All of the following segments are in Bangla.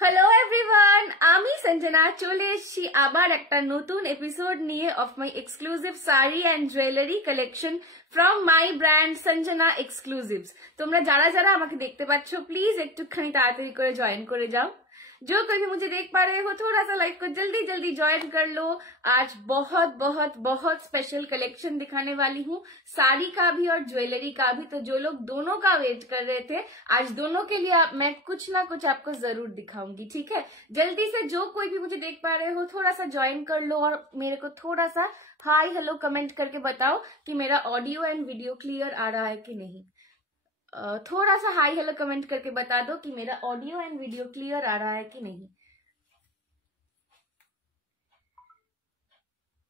হ্যালো এভরিওয়ান, আমি সঞ্জনা চলে এসেছি আবার একটা নতুন এপিসোড নিয়ে of my exclusive sari and jewellery collection from my brand Sanjana exclusives. তোমরা যারা যারা আমাকে দেখতে পাচ্ছ প্লিজ একটুখানি ताड़ाताड़ी করে জয়েন করে যাও। जो कोई भी मुझे देख पा रहे हो थोड़ा सा लाइक को जल्दी जल्दी ज्वाइन कर लो। आज बहुत बहुत बहुत स्पेशल कलेक्शन दिखाने वाली हूँ, साड़ी का भी और ज्वेलरी का भी। तो जो लोग दोनों का वेट कर रहे थे, आज दोनों के लिए मैं कुछ ना कुछ आपको जरूर दिखाऊंगी, ठीक है। जल्दी से जो कोई भी मुझे देख पा रहे हो थोड़ा सा ज्वाइन कर लो और मेरे को थोड़ा सा हाई हेलो कमेंट करके बताओ कि मेरा ऑडियो एंड वीडियो क्लियर आ रहा है कि नहीं। थोड़ा सा हाई हेलो कमेंट करके बता दो कि मेरा ऑडियो एंड वीडियो क्लियर आ रहा है कि नहीं।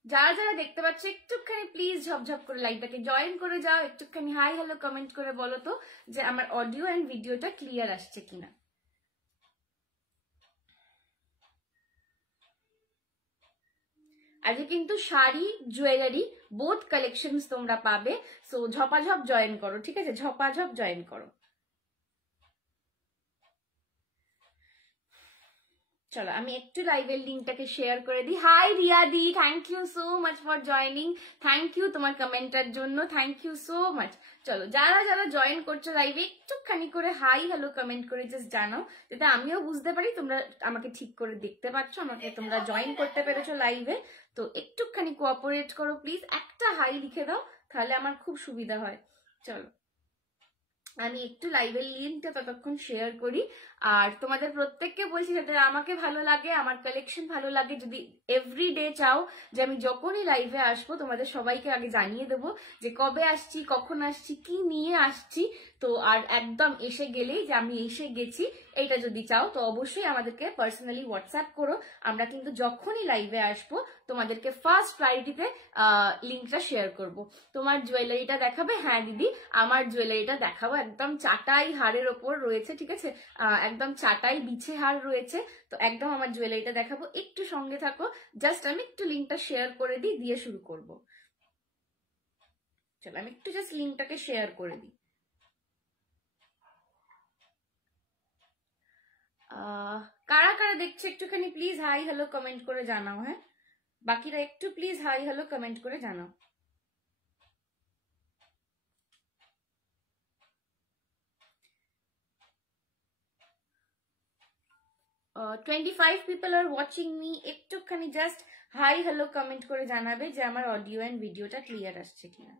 যারা যারা দেখতে পাচ্ছ একটুখানি প্লিজ ঝপঝপ করে লাইকটাকে জয়েন করে যাও, একটুখানি হাই হ্যালো কমেন্ট করে বলো তো যে আমার অডিও এন্ড ভিডিওটা ক্লিয়ার আসছে কিনা। আজকে কিন্তু শাড়ি জুয়েলারি বোথ কালেকশনস তোমরা পাবে, সো ঝপাঝপ জয়েন করো, ঠিক আছে, ঝপাঝপ জয়েন করো। চলো আমি একটু লাইভের লিঙ্কটাকে শেয়ার করে দিই। Hi Riya di, thank you so much for joining, thank you তোমার কমেন্টের জন্য, থ্যাংক ইউ সো মাচ। চলো যারা যারা জয়েন করছো লাইভে একটুখানি করে হাই হ্যালো কমেন্ট করে জাস্ট জানাও, যাতে আমিও বুঝতে পারি তোমরা আমাকে ঠিক করে দেখতে পাচ্ছ, আমাকে তোমরা জয়েন করতে পেরেছো লাইভে। তো একটুখানি কোঅপারেট করো প্লিজ, একটা হাই লিখে দাও, তাহলে আমার খুব সুবিধা হয়। চলো আমি একটু লাইভের লিঙ্কটা ততক্ষণ শেয়ার করি। আর তোমাদের প্রত্যেককে বলছি যাতে আমাকে ভালো লাগে, আমার কালেকশন ভালো লাগে, যদি এভরিডে চাও যে আমি যখনই লাইভে আসবো তোমাদের সবাইকে আগে জানিয়ে দেবো যে কবে আসছি, কখন আসছি, কি নিয়ে আসছি। তো আর একদম এসে গেলেই যে আমি এসে গেছি এইটা যদি চাও তো অবশ্যই আমাদেরকে পার্সোনালি হোয়াটসঅ্যাপ করো। আমরা কিন্তু যখনই লাইভে আসবো তোমাদেরকে ফার্স্ট প্রায়োরিটিতে লিঙ্কটা শেয়ার করব। তোমার জুয়েলারিটা দেখাবে? হ্যাঁ দিদি আমার জুয়েলারিটা দেখাবো, একদম চাটাই হারের ওপর রয়েছে, ঠিক আছে, একদম চাটাই বিছে হার রয়েছে। তো একদম আমার জুয়েলারিটা দেখাবো, একটু সঙ্গে থাকো, জাস্ট আমি একটু লিঙ্কটা শেয়ার করে দিই, দিয়ে শুরু করব। চলো আমি একটু জাস্ট লিঙ্কটাকে শেয়ার করে দিই। কারা কারা দেখছে একটুখানি প্লিজ হাই হ্যালো কমেন্ট করে জানাও। হ্যাঁ বাকিরা একটু প্লিজ হাই হ্যালো কমেন্ট করে জানাও। 25 people are watching me, একটুখানি জাস্ট হাই হ্যালো কমেন্ট করে জানাবে যে আমার অডিও এন্ড ভিডিওটা ক্লিয়ার আসছে কিনা।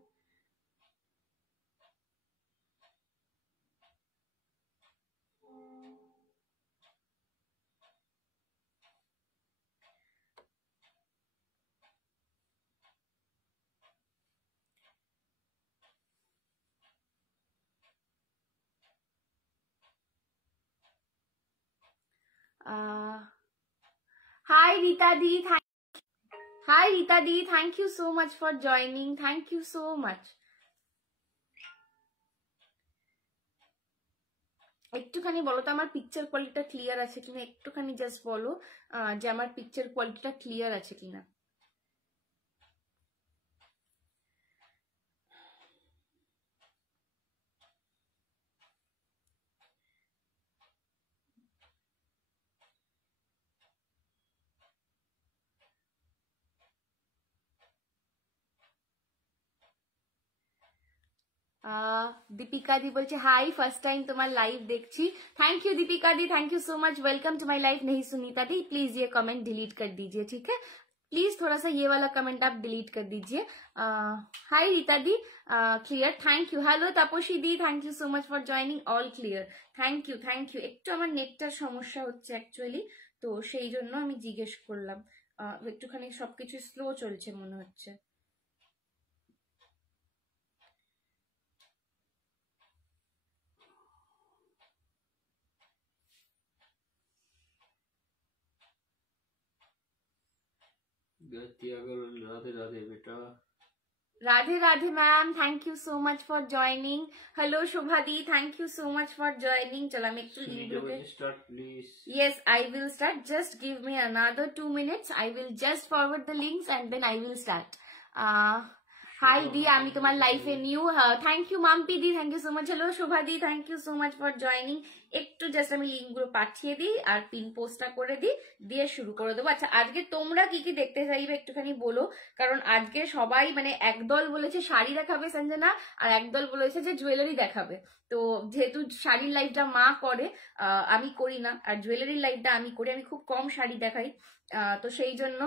Hi Rita Di, hi Rita Di, thank you so much for joining, thank you so much. একটুখানি বলো তো আমার পিকচার কোয়ালিটিটা ক্লিয়ার আছে কিনা, একটুখানি জাস্ট বলো যে আমার পিকচার কোয়ালিটিটা ক্লিয়ার আছে কিনা। দীপিকা দি বলছে হাই ফার্স্ট টাইম তোমার লাইভ দেখছি, thank you Deepika di, thank you so much, welcome to my live. नहीं सुनीता दी प्लीज ये कमेंट डिलीट कर दीजिए, ठीक है, प्लीज थोड़ा सा ये वाला कमेंट आप डिलीट कर दीजिए। Hi Rita di clear, thank you. Hello Tapasi di, thank you so much for joining, all clear, thank you thank you. একটু আমার নেটটার সমস্যা হচ্ছে অ্যাকচুয়ালি, তো সেই জন্য আমি জিজ্ঞেস করলাম, একটুখানি সবকিছু স্লো চলছে মনে হচ্ছে। राधे राधे बेटा, Radhe Radhe ma'am, thank you so much for joining. Hello Shobha the, thank you so much for joining. चलो मैं एक start please. Yes, I will start. Just give me another 2 minutes. I will just forward the links and then I will start. Hi di, আমি তোমার লাইফে new. Thank you Mampi di, thank you so much. Hello Shobha di, thank you so much for joining. একটু জাস্ট আমি লিঙ্কগুলো পাঠিয়ে দিই আর পিন পোস্টটা করে দিই, দিয়ে শুরু করে দেবো। আচ্ছা, আজকে তোমরা কি কি দেখতে চাইবে একটুখানি বলো, কারণ আজকে সবাই মানে একদল বলেছে শাড়ি দেখাবে সঞ্জনা, আর একদল বলেছে যে জুয়েলারি দেখাবে। তো যেহেতু শাড়ির লাইফটা মা করে, আমি করি না, আর জুয়েলারির লাইফটা আমি করি, আমি খুব কম শাড়ি দেখাই, তো সেই জন্য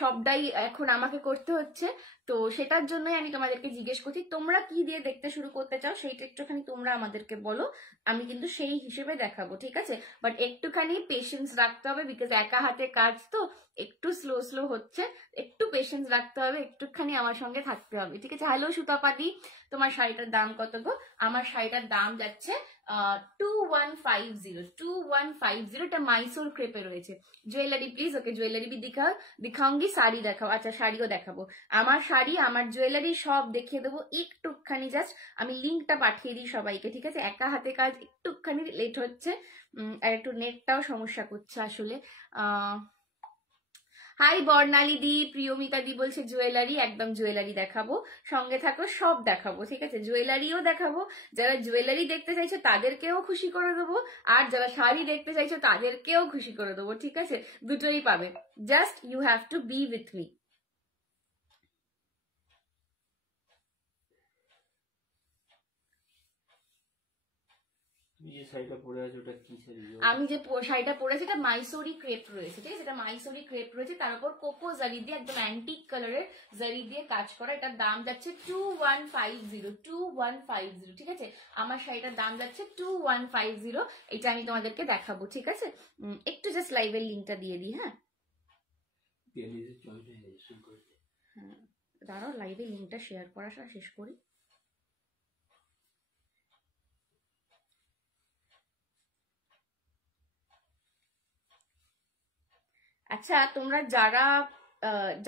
সবটাই এখন আমাকে করতে হচ্ছে। তো সেটার জন্যই আমি তোমাদেরকে জিজ্ঞেস করছি তোমরা কি দিয়ে দেখতে শুরু করতে চাও, সেইটা একটুখানি তোমরা আমাদেরকে বলো, আমি কিন্তু সেই হিসেবে দেখাবো, ঠিক আছে? বাট একটুখানি পেশেন্স রাখতে হবে, বিকজ একা হাতে কাজ তো একটু স্লো স্লো হচ্ছে, একটু পেশেন্স রাখতে হবে, একটুখানি আমার সঙ্গে থাকতে হবে, ঠিক আছে? হ্যালো সুতাপাদি, তোমার শাড়িটার দাম কত গো? আমার শাড়িটার দাম যাচ্ছে 2150। এটা মাইসোর ক্রেপে রয়েছে। ज्वेलरी प्लीज, ओके ज्वेलरी भी दिखाऊंगी, শাড়ি দেখাও। আচ্ছা, শাড়িও দেখাবো। আমার শাড়ি, আমার জুয়েলারি সব দেখিয়ে দেবো। একটুখানি জাস্ট আমি লিঙ্কটা পাঠিয়ে দিই সবাইকে, ঠিক আছে? একা হাতে কাজ একটুখানি লেট হচ্ছে, আর একটু নেটটাও সমস্যা করছে আসলে। হাই বর্ণালী দি, প্রিয়মিতা দি বলছে জুয়েলারি, একদম জুয়েলারি দেখাবো, সঙ্গে থাকো, সব দেখাবো, ঠিক আছে? জুয়েলারিও দেখাবো, যারা জুয়েলারি দেখতে চাইছো তাদেরকেও খুশি করে দেবো, আর যারা শাড়ি দেখতে চাইছো তাদেরকেও খুশি করে দেবো, ঠিক আছে? দুটোই পাবে, just you have to be with me. আমি যে শাড়িটা পরেছি এটা মাইসোরি ক্রেপ রয়েছে, ঠিক আছে? এটা মাইসোরি ক্রেপ রয়েছে, তার উপর কোকো জারি দিয়ে একদম অ্যান্টিক কালারের জারি দিয়ে কাজ করা। এটার দাম যাচ্ছে 2150, ঠিক আছে? আমার শাড়িটার দাম যাচ্ছে 2150। এটা আমি তোমাদেরকে দেখাবো, ঠিক আছে? একটু জাস্ট লাইভের লিঙ্কটা দিয়ে দিই। হ্যাঁ, দাঁড়াও, লাইভের লিঙ্কটা শেয়ার করা শেষ করি। আচ্ছা, তোমরা যারা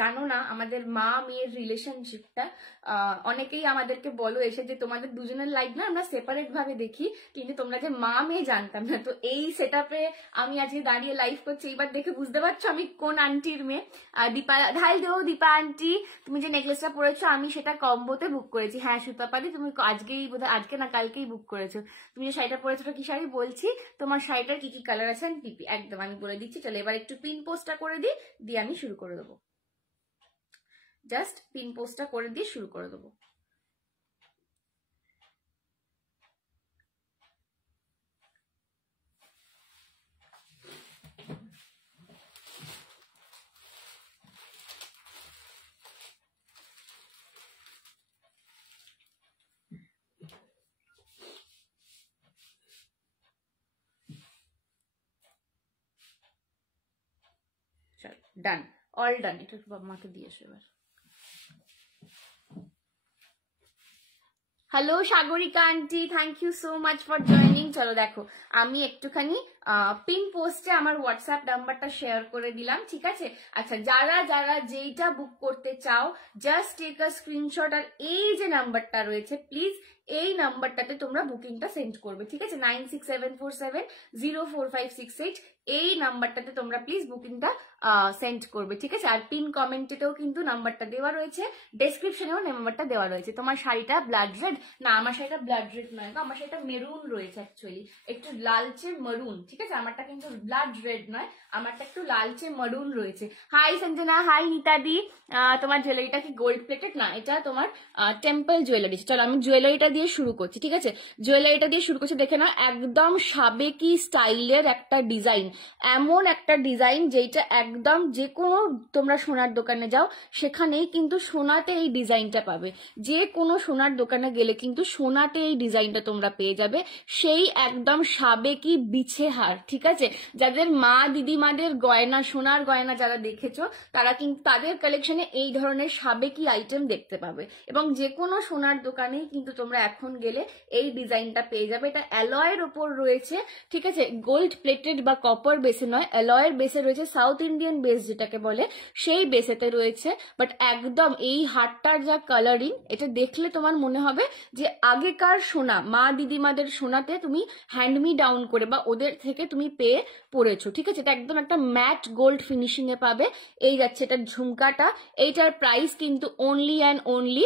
জানো না আমাদের মা মেয়ের রিলেশনশিপটা, অনেকেই আমাদেরকে বলো এসে যে তোমাদের দুজনের লাইফ না আমরা সেপারেট ভাবে দেখি, কিন্তু তোমরা যে মা মেয়ে জানতাম না। তো এই সেট আপে আমি আজকে দাঁড়িয়ে লাইভ করছি, এইবার দেখে বুঝতে পারছো আমি কোন আন্টির মেয়ে। দীপা ঢাল দেও, দীপা আন্টি তুমি যে নেকলেসটা পরেছো আমি সেটা কম্বোতে বুক করেছি। হ্যাঁ সুতাপাদি, তুমি আজকেই বোধহয়, আজকে না কালকেই বুক করেছো। তুমি যে শাড়িটা পরেছো কি শাড়ি বলছি, তোমার শাড়িটার কি কি কালার আছে পিপি একদম আমি বলে দিচ্ছি। চলো এবার একটু পিন পোস্টটা করে দিই, দিয়ে আমি শুরু করে দেবো। জাস্ট পিন পোস্টটা করে দিয়ে শুরু করে দেবো। Done, all done. এটা বাবা মাকে দিয়েছে এবার। Hello Sagarika aunty, thank you so much for joining. চলো দেখো, আমি একটুখানি পিন পোস্টে আমার হোয়াটসঅ্যাপ নাম্বারটা শেয়ার করে দিলাম, ঠিক আছে? আচ্ছা, যারা যারা যেইটা বুক করতে চাও জাস্ট টেক আ স্ক্রিনশট, আর এই যে নাম্বারটা রয়েছে প্লিজ এই নাম্বারটাতে তোমরা বুকিংটা সেন্ড করবে, ঠিক আছে? 9674704568 এই নাম্বারটাতে তোমরা প্লিজ বুকিংটা সেন্ড করবে, ঠিক আছে? আর পিন কমেন্টেতেও কিন্তু নাম্বারটা দেওয়া রয়েছে, ডেসক্রিপশনেও নাম্বারটা দেওয়া রয়েছে। তোমার শাড়িটা ব্লাড রেড না? আমার শাড়িটা ব্লাড রেড নয়, আমার শাড়িটা মেরুন রয়েছে, অ্যাকচুয়ালি একটু লালচে মারুন, ঠিক আছে? আমারটা কিন্তু ব্লাড রেড নয়, আমারটা একটু লালচে মারুন রয়েছে। হাই সঞ্জনা, হাই নিতাদি, তোমার জুয়েলারিটা কি গোল্ড প্লেটেড? না, এটা তোমার টেম্পল জুয়েলারি। চলো আমি জুয়েলারিটা দিয়ে শুরু করছি, ঠিক আছে? জুয়েলারিটা দিয়ে শুরু করছি, দেখে নাও একদম সাবেকি স্টাইলের একটা ডিজাইন, এমন একটা ডিজাইন যেটা একদম যে কোনো তোমরা সোনার দোকানে যাও সেখানেই কিন্তু সোনাতে এই ডিজাইনটা পাবে। যে কোনো সোনার দোকানে গেলে কিন্তু সোনাতে এই ডিজাইনটা তোমরা পেয়ে যাবে, সেই একদম সাবেকি বিছে হার, ঠিক আছে? যাদের মা দিদিমাদের গয়না, সোনার গয়না যারা দেখেছো তারা কিন্তু তাদের কালেকশনে এই ধরনের সাবেকি আইটেম দেখতে পাবে, এবং যে কোনো সোনার দোকানেই কিন্তু তোমরা এখন গেলে এই ডিজাইনটা পেয়ে যাবে। এটা অ্যালয়ের ওপর রয়েছে, ঠিক আছে, গোল্ড প্লেটেড বা কপার বেসে নয়, অ্যালয়ের বেসে রয়েছে, সাউথ ইন্ডিয়ান বেস যেটাকে বলে সেই বেসেতে রয়েছে। বাট একদম এই হারটার যা কালারিং, এটা দেখলে তোমার মনে হবে যে আগেকার সোনা, মা দিদিমাদের সোনাতে তুমি হ্যান্ড মি ডাউন করে বা ওদের থেকে তুমি পেয়ে পড়েছো, ঠিক আছে। এটা একদম একটা ম্যাট গোল্ড ফিনিশিং এ পাবে। এই যাচ্ছে এটার ঝুমকাটা, এইটার প্রাইস কিন্তু অনলি অ্যান্ড অনলি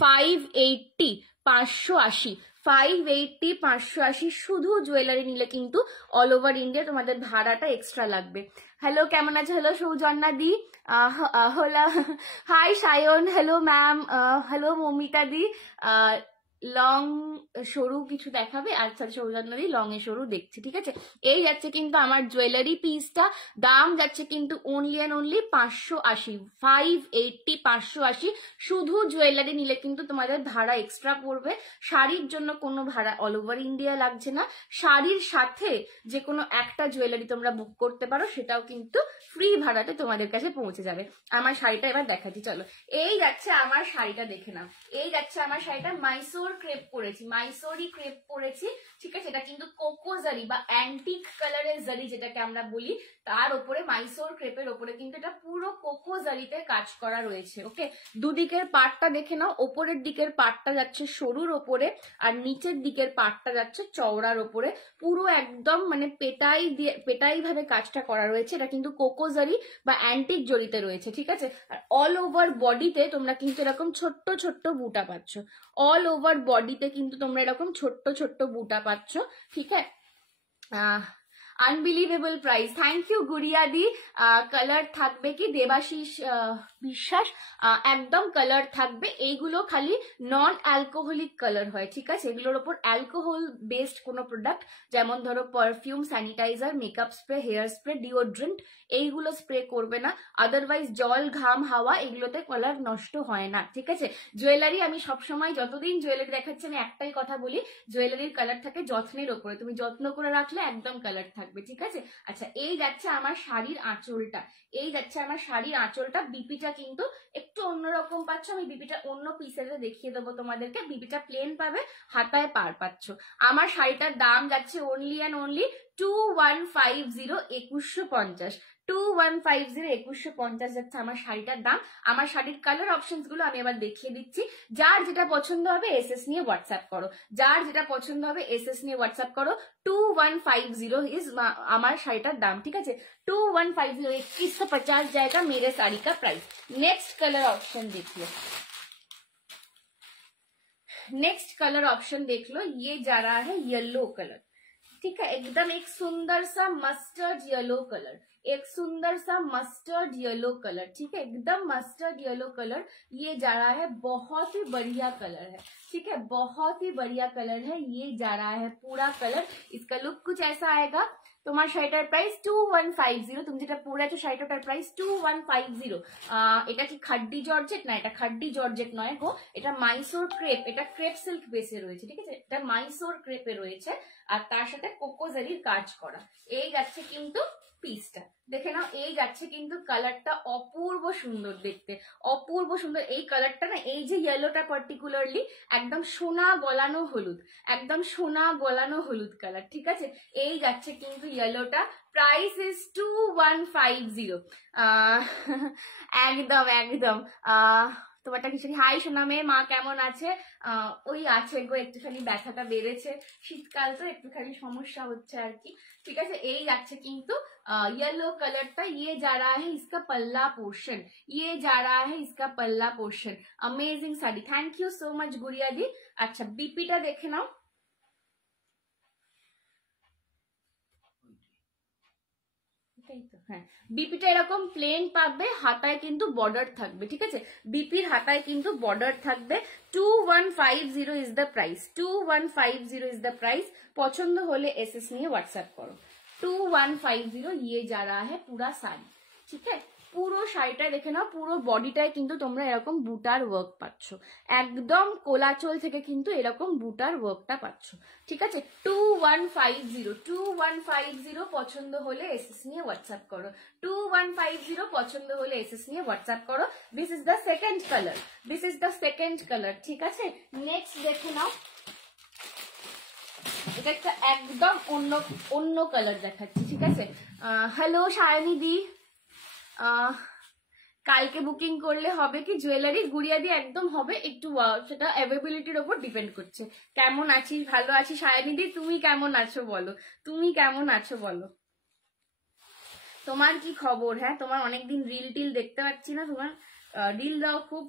580, 580, 580, 580 শুধু জুয়েলারি নিলে কিন্তু অল ওভার ইন্ডিয়া তোমাদের ভাড়াটা এক্সট্রা লাগবে। হ্যালো, কেমন আছে? Hello Soujanya di, hello, hi Sayan, hello ma'am, hello Mamita di. Long সরু কিছু দেখাবে? আচ্ছা সৌজন্যা দি লং এ সরু দেখছি, ঠিক আছে। এই যাচ্ছে কিন্তু আমার জুয়েলারি পিসটা, দাম যাচ্ছে কিন্তু অনলি অ্যান্ড অনলি 580, 580, 580 শুধু জুয়েলারি নিলে কিন্তু তোমাদের ভাড়া এক্সট্রা পড়বে। শাড়ির জন্য কোনো ভাড়া অল ওভার ইন্ডিয়া লাগছে না। শাড়ির সাথে যে কোনো একটা জুয়েলারি তোমরা বুক করতে পারো, সেটাও কিন্তু ফ্রি ভাড়াতে তোমাদের কাছে পৌঁছে যাবে। আমার শাড়িটা এবার দেখাচ্ছি, চলো। এই যাচ্ছে আমার শাড়িটা, দেখে নাও। এই যাচ্ছে আমার শাড়িটা, মাইসোর ক্রেপ পরেছি, মাইসোরি ক্রেপ পরেছি, ঠিক আছে। এটা কিন্তু কোকো জারি বা অ্যান্টিক কালারের জারি যেটাকে আমরা বলি, তার উপরে মাইসোর ক্রেপের উপরে কিন্তু এটা পুরো কোকো জারিতে কাজ করা রয়েছে। ওকে, দুদিকের পাটটা দেখে নাও। ওপরের দিকের পাটটা যাচ্ছে সরুর ওপরে, আর নিচের দিকের পাটটা যাচ্ছে চওড়ার ওপরে। পুরো একদম মানে পেটাই ভাবে কাজটা করা রয়েছে। এটা কিন্তু কোকো জারি বা অ্যান্টিক জরিতে রয়েছে, ঠিক আছে। আর অল ওভার বডিতে তোমরা কিন্তু এরকম ছোট্ট ছোট্ট বুটা পাচ্ছ। অল ওভার বডিতে কিন্তু তোমরা এরকম ছোট্ট ছোট্ট বুটা পাচ্ছ, ঠিক আছে। Unbelievable price, thank you Gudiya di. Colour থাকবে কি দেবাশিস বিশ্বাস? একদম কালার থাকবে। এইগুলো খালি নন অ্যালকোহলিক কালার হয়, ঠিক আছে। এগুলোর ওপর অ্যালকোহল বেসড কোনো প্রোডাক্ট, যেমন ধরো perfume, sanitizer, makeup spray, hair spray, deodorant, এইগুলো স্প্রে করবে না। আদারওয়াইজ জল, ঘাম, হাওয়া এগুলোতে কালার নষ্ট হয় না, ঠিক আছে। জুয়েলারি আমি সবসময়, যতদিন জুয়েলারি দেখাচ্ছি আমি একটাই কথা বলি, জুয়েলারির কালার থাকে যত্নের ওপরে। তুমি যত্ন করে রাখলে একদম কালার থাকবে, ঠিক আছে। আচ্ছা, এই যাচ্ছে আমার শাড়ির আঁচলটা, এই যাচ্ছে আমার শাড়ির আঁচলটা। বিপিটা কিন্তু একটু অন্যরকম পাচ্ছ, আমি বিপিটা অন্য পিসেতে দেখিয়ে দেবো তোমাদেরকে। বিপিটা প্লেন পাবে, হাতায় পার পাচ্ছ। আমার শাড়িটার দাম যাচ্ছে অনলি অ্যান্ড অনলি 2150, 2150, 2150, 2150 যাচ্ছে আমার শাড়িটার দাম। আমার শাড়ির কালার অপশনস গুলো আমি এবার দেখিয়ে দিচ্ছি। যার যেটা পছন্দ হবে এসএস নিয়ে হোয়াটসঅ্যাপ করো, যার যেটা পছন্দ হবে এসএস নিয়ে হোয়াটসঅ্যাপ করো। 2150 ইজ আমার শাড়িটার দাম, ঠিক আছে। 2150, 2150 जाएगा मेरे साड़ी का प्राइस। नेक्स्ट कलर ऑप्शन देख लो, नेक्स्ट कलर ऑप्शन देख लो। ये जा रहा है येलो कलर, ठीक है, एकदम एक सुंदर सा मस्टर्ड येलो कलर, एक सुंदर सा मस्टर्ड येलो कलर, ठीक है, एकदम मस्टर्ड येलो कलर। ये जा रहा है, बहुत ही बढ़िया कलर है, ठीक है, बहुत ही बढ़िया कलर है। ये जा रहा है पूरा कलर। इसका लुक कुछ ऐसा आएगा। তোমার শাড়িটার প্রাইস 2150, তুমি যেটা পরে আছো শাড়িটার প্রাইস 2150। এটা কি খাড্ডি জর্জেট? না, এটা খাড্ডি জর্জেট নয় গো, এটা মাইসোর ক্রেপ, এটা ক্রেপ সিল্ক বেসে রয়েছে, ঠিক আছে। এটা মাইসোর ক্রেপে রয়েছে আর তার সাথে কোকো জারির কাজ করা। এই যাচ্ছে কিন্তু পিসটা, দেখে নাও। এই যাচ্ছে কিন্তু কালারটা অপূর্ব সুন্দর দেখতে, অপূর্ব সুন্দর। এই কালারটা না, এই যে ইয়েলোটা পার্টিকুলারলি একদম সোনা গলানো হলুদ, একদম সোনা গলানো হলুদ কালার, ঠিক আছে। এই যাচ্ছে কিন্তু ইয়েলোটা। Price is 2150। একদম একদম। তোমারটা কিছু। হাই সোনা মেয়ে, মা কেমন আছে? ওই আছে গো, একটুখানি ব্যথাটা বেড়েছে, শীতকাল তো একটুখানি সমস্যা হচ্ছে আর কি, ঠিক আছে। এই যাচ্ছে কিন্তু येलो कलरটা। ये जा रहा है इसका पल्ला पोर्शन, ये जा रहा है इसका पल्ला portion. Amazing sari, thank you so much गुड़िया दी। अच्छा, बीपीটা দেখে নাও। হ্যাঁ, বিপিটা এরকম প্লেন পাবে, হাতায় কিন্তু বর্ডার থাকবে, ঠিক আছে। বিপির হাতায় কিন্তু বর্ডার থাকবে। 2150 is the price, 2150 is the price. পছন্দ হলে এসএস নিয়ে হোয়াটসঅ্যাপ করো। 2150 ये जा रहा है पूरा साड़ी, ठीक है। পুরো শাড়িটা দেখে নাও, পুরো বডিটায় কিন্তু তোমরা এরকম বুটার ওয়ার্ক পাচ্ছ, একদম কোলাচল থেকে কিন্তু এরকম বুটার ওয়ার্কটা পাচ্ছ। ঠিক আছে, 2150 পছন্দ হলে এসএস নিয়ে হোয়াটসঅ্যাপ করো, 2150 পছন্দ হলে এসএস নিয়ে হোয়াটসঅ্যাপ করো। This is the second colour, this is the second colour. ঠিক আছে, নেক্সট দেখে নাও, এটা একটা একদম অন্য কালার দেখাচ্ছি। ঠিক আছে, হ্যালো সায়নী দি, কালকে বুকিং করলে হবে কি জুয়েলারি? গুড়িয়া দিয়ে একদম হবে, একটু সেটা অ্যাভেলেবিলিটির ওপর ডিপেন্ড করছে। কেমন আছি? ভালো আছি সায়নী দি, তুমি কেমন আছো বলো, তুমি কেমন আছো বলো, তোমার কি খবর? হ্যাঁ, তোমার অনেকদিন রিল টিল দেখতে পাচ্ছি না, তোমার রিল দাও খুব,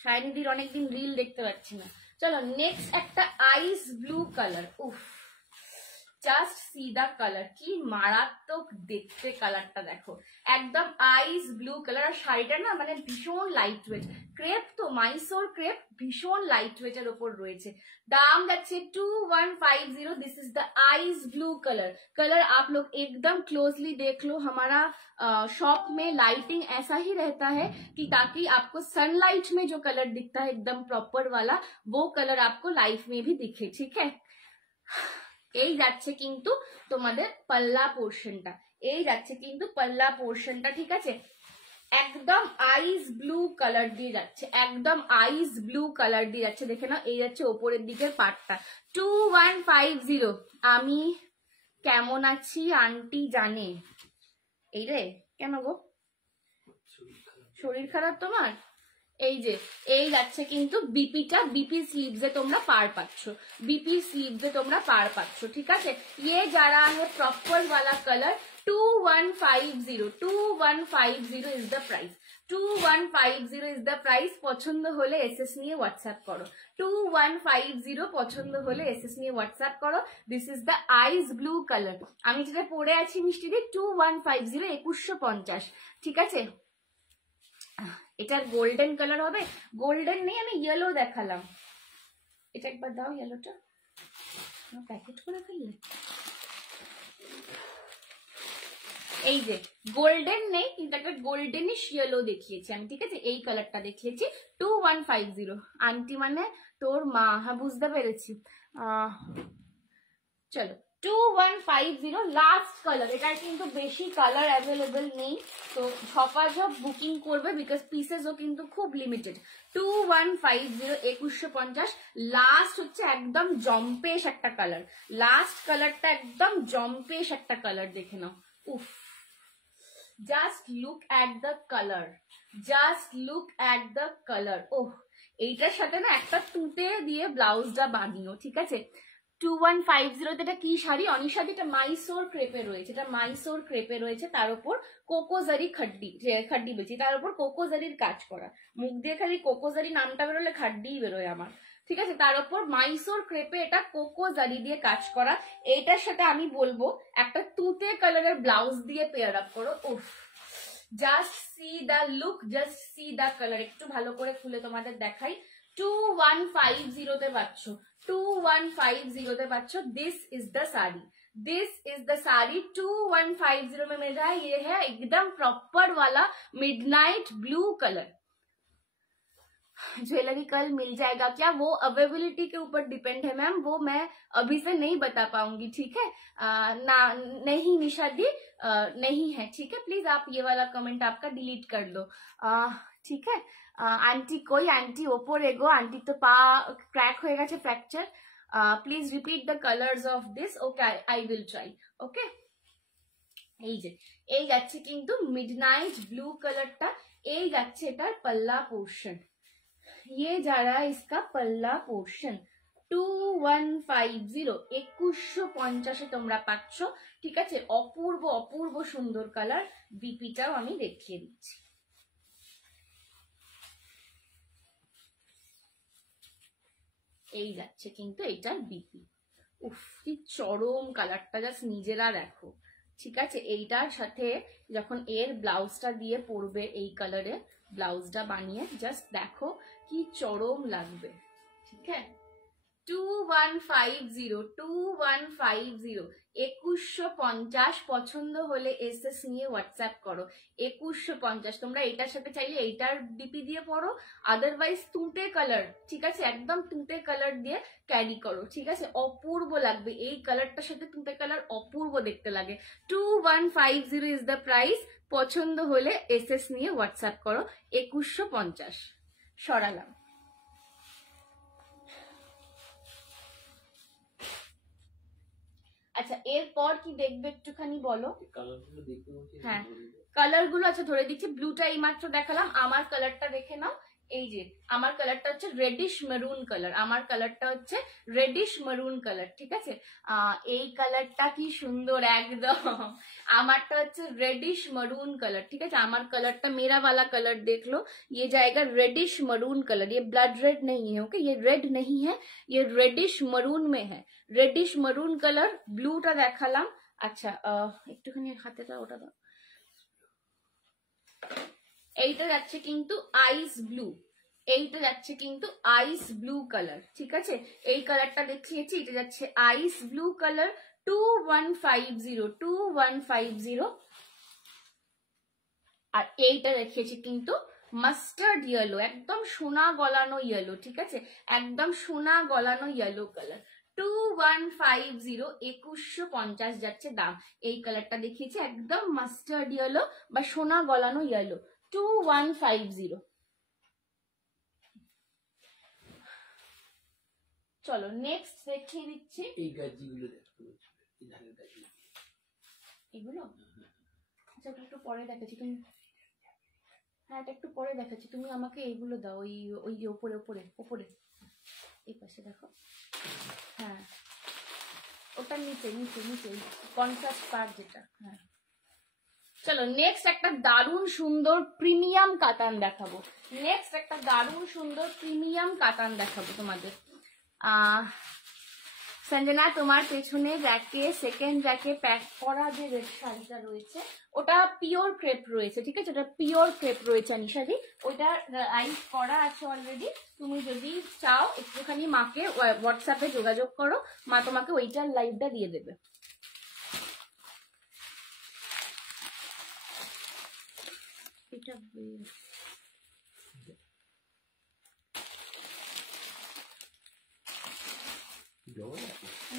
সায়নীদির অনেকদিন রিল দেখতে পাচ্ছি না। চলো নেক্সট একটা আইস ব্লু কালার। উফ, জাস্ট সি দা কালার, কি মারাত্মক দেখতে কালারটা দেখো, একদম আইস ব্লু কালার। আর শাড়িটা না মানে ভীষণ লাইট ওয়েট, ক্রেপ তো মাইসোর ক্রেপ, ভীষণ লাইট ওয়েটের ওপর রয়েছে। दाम যাচ্ছে 2150। This is the ice blue colour. Colour आप लोग एकदम क्लोजली देख लो, हमारा शॉप में लाइटिंग ऐसा ही रहता है कि ताकि आपको सनलाइट में जो कलर दिखता है एकदम प्रॉपर वाला, वो कलर आपको लाइफ में भी दिखे। ठीक है, এই যাচ্ছে কিন্তু তোমাদের পাল্লা পোর্শনটা, এই যাচ্ছে কিন্তু পাল্লা পোর্শনটা। ঠিক আছে, একদম আইস ব্লু কালার দিয়ে যাচ্ছে, একদম আইস ব্লু কালার দিয়ে যাচ্ছে। দেখে নাও, এই যাচ্ছে ওপরের দিকের পার্টটা। 2150। আমি কেমন আছি আন্টি জানে। এই রে, কেন গো, শরীর খারাপ তোমার? এই যে এই যাচ্ছে কিন্তু বিপিটা, বিপি স্লিভসে তোমরা পার পাচ্ছ, বিপি স্লিভসে তোমরা পার পাচ্ছ। ঠিক আছে, ये जा रहा है प्रॉपर वाला colour 2150। 2150 is the price, 2150 is the price. পছন্দ হলে এসএস নিয়ে হোয়াটসঅ্যাপ করো, 2150 পছন্দ হলে এসএস নিয়ে হোয়াটসঅ্যাপ করো। This is the ice blue colour. আমি যেটা পরে আছি মিষ্টি দি 2150, 2150। ঠিক আছে, এটার গোল্ডেন কালার হবে, গোল্ডেন নেই, আমি ইয়েলো দেখালাম। এটা একবার দাও ইয়েলোটা, প্যাকেট করে ফেললে। এই যে গোল্ডেন নেই, কিন্তু একটা গোল্ডেনিশ ইয়েলো দেখিয়েছি আমি। ঠিক আছে, এই কালারটা দেখিয়েছি 2150। আন্টি মানে তোর মা, হ্যাঁ বুঝতে পেরেছি। চলো 2150 লাস্ট কালার। এটার কিন্তু বেশি কালার অ্যাভেলেবেল নেই, তো ঝপাঝপ বুকিং করবে, বিকজ পিসেসও কিন্তু খুব লিমিটেড। 2150 2150 লাস্ট হচ্ছে একদম জম্পেশ একটা কালার, লাস্ট কালারটা একদম জম্পেশ একটা কালার। দেখে নাও, উফ, just look at the colour, just look at the colour. ওহ, এইটার সাথে না একটা তুঁতে দিয়ে ব্লাউজটা বানিও। ঠিক আছে, 2150 এটা কি শাড়ি অনিশা? এটা মাইসোর ক্রেপে রয়েছে, এটা মাইসোর ক্রেপে রয়েছে, তার উপর কোকোজারি খাড্ডি বলছি, তার উপর কোকোজারির কাজ করা। মুখ দিয়ে খালি কোকোজারি নামটা বেরোলে খাড্ডিই বেরোয় আমার। ঠিক আছে, তার উপর মাইসোর ক্রেপে এটা কোকোজারি দিয়ে কাজ করা। এইটার সাথে আমি বলবো একটা তুঁতে কালারের ব্লাউজ দিয়ে পেয়ার আপ করো। উফ, just see the look, just see the colour. একটু ভালো করে খুলে তোমাদের দেখাই। 2150 তে পাচ্ছ, 2150 তে পাচ্ছ। This is the sari, this is the sari 2150 में मिल रहा है। ये है एकदम प्रॉपर वाला मिडनाइट ब्लू कलर। ज्वेलरी कल मिल जाएगा क्या? वो अवेलेबिलिटी के ऊपर डिपेंड है मैम, वो मैं अभी से नहीं बता पाऊंगी। ठीक है ना, नहीं निशा दी नहीं है। ठीक है, प्लीज आप ये वाला कमेंट आपका डिलीट कर दो। ठीक है, आंटी कोई आंटी ओपर एगो, आंटी तो पा क्रैक हो गए fracture. Please repeat the colours of this. Okay, I will try. Okay, এই যে এই যাচ্ছে কিন্তু মিডনাইট ব্লু কালারটা, এই যাচ্ছে এটার পাল্লা পোর্শন। ये जा रहा है इसका पल्ला पोर्शन। 2150 2150 তোমরা পাচ্ছ। ঠিক আছে, অপূর্ব অপূর্ব সুন্দর কালার। বিপিটাও আমি দেখিয়ে দিচ্ছি। এই যাচ্ছে কিন্তু এটার বিপি। উফ, কি চরম কালারটা, জাস্ট নিজেরা দেখো। ঠিক আছে, এইটার সাথে যখন এর ব্লাউজটা দিয়ে পরবে, এই কালারে ব্লাউজটা বানিয়ে জাস্ট দেখো কি চরম লাগবে। ঠিক আছে, 2150 2150 2150 পছন্দ হলে এসএস নিয়ে হোয়াটসঅ্যাপ করো। 2150 তোমরা এটার সাথে চাইলে এইটার ডিপি দিয়ে পড়ো, আদারওয়াইজ তুঁতে কালার, ঠিক আছে, একদম তুঁতে কালার দিয়ে ক্যারি করো, ঠিক আছে, অপূর্ব লাগবে এই কালারটার সাথে, তুঁতে কালার অপূর্ব দেখতে লাগে। 2150 ইজ দ্য প্রাইস। পছন্দ হলে এসএস নিয়ে হোয়াটসঅ্যাপ করো। 2150 সরালাম। আচ্ছা এরপর কি দেখবে একটুখানি বলো। হ্যাঁ কালার গুলো আচ্ছা ধরে দিচ্ছি। ব্লুটা এই মাত্র দেখালাম, আমার কালারটা দেখে নাও। এই যে আমার কালারটা হচ্ছে রেডিশ মেরুন কালার, আমার কালারটা হচ্ছে রেডিশ মেরুন কালার, ঠিক আছে। এই কালারটা কি সুন্দর একদম, আমারটা হচ্ছে रेडिश मरून कलर, ठीक है। আমার কালারটা मेरा वाला कलर देख लो, ये जाएगा रेडिश मरून कलर, ये ब्लड रेड नहीं है, ओके, ये रेड नहीं है, ये रेडिश मरून में है, रेडिश मरून कलर। ब्लूটা দেখালাম। আচ্ছা একটুখানি হাতেটা ওটা দাও। এইটা যাচ্ছে কিন্তু আইস ব্লু, এইটা যাচ্ছে কিন্তু আইস ব্লু কালার, ঠিক আছে। এই কালারটা দেখিয়েছি, এটা যাচ্ছে আইস ব্লু কালার। 2150 আর এইটা দেখিয়েছি কিন্তু মাস্টার্ড ইয়েলো, একদম সোনা গলানো ইয়েলো, ঠিক আছে, একদম সোনা গলানো ইয়েলো কালার। 2150 2150 যাচ্ছে দাম। এই কালারটা দেখিয়েছি একদম মাস্টার্ড ইয়েলো বা সোনা গলানো ইয়েলো। 2150। চলো নেক্সট দেখিয়ে দিচ্ছি। এই গাজিগুলো দেখো, এগুলো আচ্ছা ওটা একটু পরে দেখাচ্ছি। তুমি হ্যাঁ এটা একটু পরে দেখাচ্ছি, তুমি আমাকে এইগুলো দাও, ওই ওই যে ওপরে ওপরে ওপরে এই পাশে দেখো। হ্যাঁ ওটা নিচে নিচে নিচে কন্ট্রাস্ট পার্ট যেটা। হ্যাঁ চলো নেক্সট একটা দারুণ সুন্দর প্রিমিয়াম কাতান দেখাবো। নেক্সট একটা দারুণ সুন্দর প্রিমিয়াম কাতান দেখাবো তোমাদের। সঞ্জনা তোমার পেছনে র্যাকে সেকেন্ড র্যাকে প্যাক করা যে রেড শাড়িটা রয়েছে ওটা পিওর ক্রেপ রয়েছে, ঠিক আছে, ওটা পিওর ক্রেপ রয়েছে অনিশাদি, ওইটা আইস করা আছে অলরেডি। তুমি যদি চাও একটুখানি মাকে হোয়াটসঅ্যাপে যোগাযোগ করো, মা তোমাকে ওইটার লাইভটা দিয়ে দেবে। এটা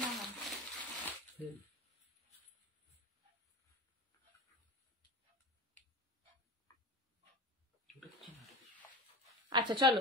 না না আচ্ছা চলো।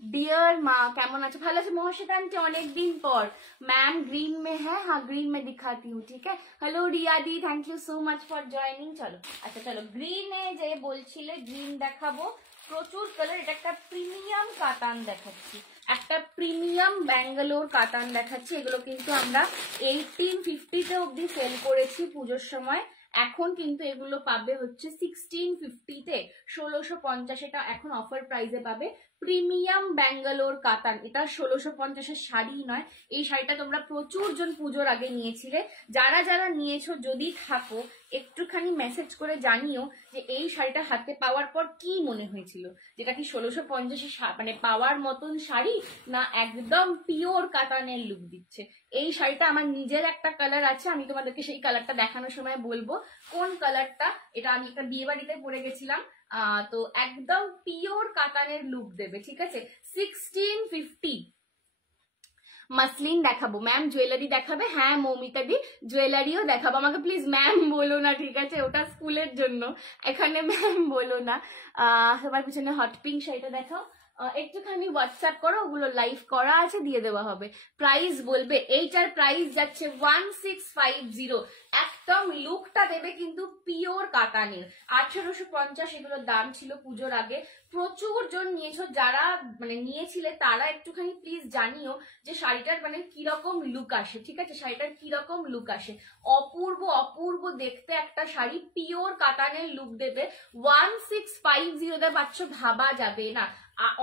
डियर माँ কেমন আছে? ভালো আছে মহর্ষিতা আন্টি, অনেকদিন পর। मैम ग्रीन में है, हाँ ग्रीन में दिखाती हूँ, ठीक है। Hello Riya di, thank you so much for joining. চলো আচ্ছা চলো গ্রিনে যে বলছিলে গ্রিন দেখাবো, প্রচুর কালার। এটা একটা প্রিমিয়াম কাতান দেখাচ্ছি, একটা প্রিমিয়াম ব্যাঙ্গালোর কাতান দেখাচ্ছি। এগুলো কিন্তু আমরা 1850 অব্দি সেল করেছি পুজোর সময়, এখন কিন্তু এগুলো পাবে হচ্ছে 1650-তে, 1650। এটা এখন অফার প্রাইসে পাবে। প্রিমিয়াম ব্যাঙ্গালোর কাতান, এটা 1650-এর শাড়ি নয়। এই শাড়িটা তোমরা প্রচুর জন পুজোর আগে নিয়েছিলে, যারা যারা নিয়েছো যদি থাকো একটুখানি মেসেজ করে জানিও যে এই শাড়িটা হাতে পাওয়ার পর কি মনে হয়েছিল, যেটা কি 1650-এ মানে পাওয়ার মতন শাড়ি না একদম পিওর কাতানের লুক দিচ্ছে। এই শাড়িটা আমার নিজের একটা কালার আছে, আমি তোমাদেরকে সেই কালারটা দেখানোর সময় বলবো কোন কালারটা। এটা আমি একটা বিয়ে বাড়িতে পরে গেছিলাম, তো একদম পিওর কাতানের লুক দেবে, ঠিক আছে। 1650 মাসলিন দেখাবো। ম্যাম জুয়েলারি দেখাবে? হ্যাঁ মৌমিতা দি জুয়েলারিও দেখাবো। আমাকে প্লিজ ম্যাম বলো না, ঠিক আছে, ওটা স্কুলের জন্য, এখানে ম্যাম বলো না। সবার পিছনে হট পিঙ্ক শাড়িটা দেখাও, একটুখানি হোয়াটসঅ্যাপ করো, ওগুলো লাইভ করা আছে, দিয়ে দেওয়া হবে। প্রাইস বলবে, এইটার প্রাইস যাচ্ছে 1650। একদম লুকটা দেবে কিন্তু পিওর কাতানের। 1850 এগুলোর দাম ছিল পুজোর আগে। প্রচুর জন নিয়েছো, যারা মানে নিয়েছিলে তারা একটুখানি প্লিজ জানিও যে শাড়িটার মানে কিরকম লুক আসে, ঠিক আছে, শাড়িটার কিরকম লুক আসে। অপূর্ব অপূর্ব দেখতে একটা শাড়ি, পিওর কাতানের লুক দেবে। 1650 পাচ্ছ, ভাবা যাবে না।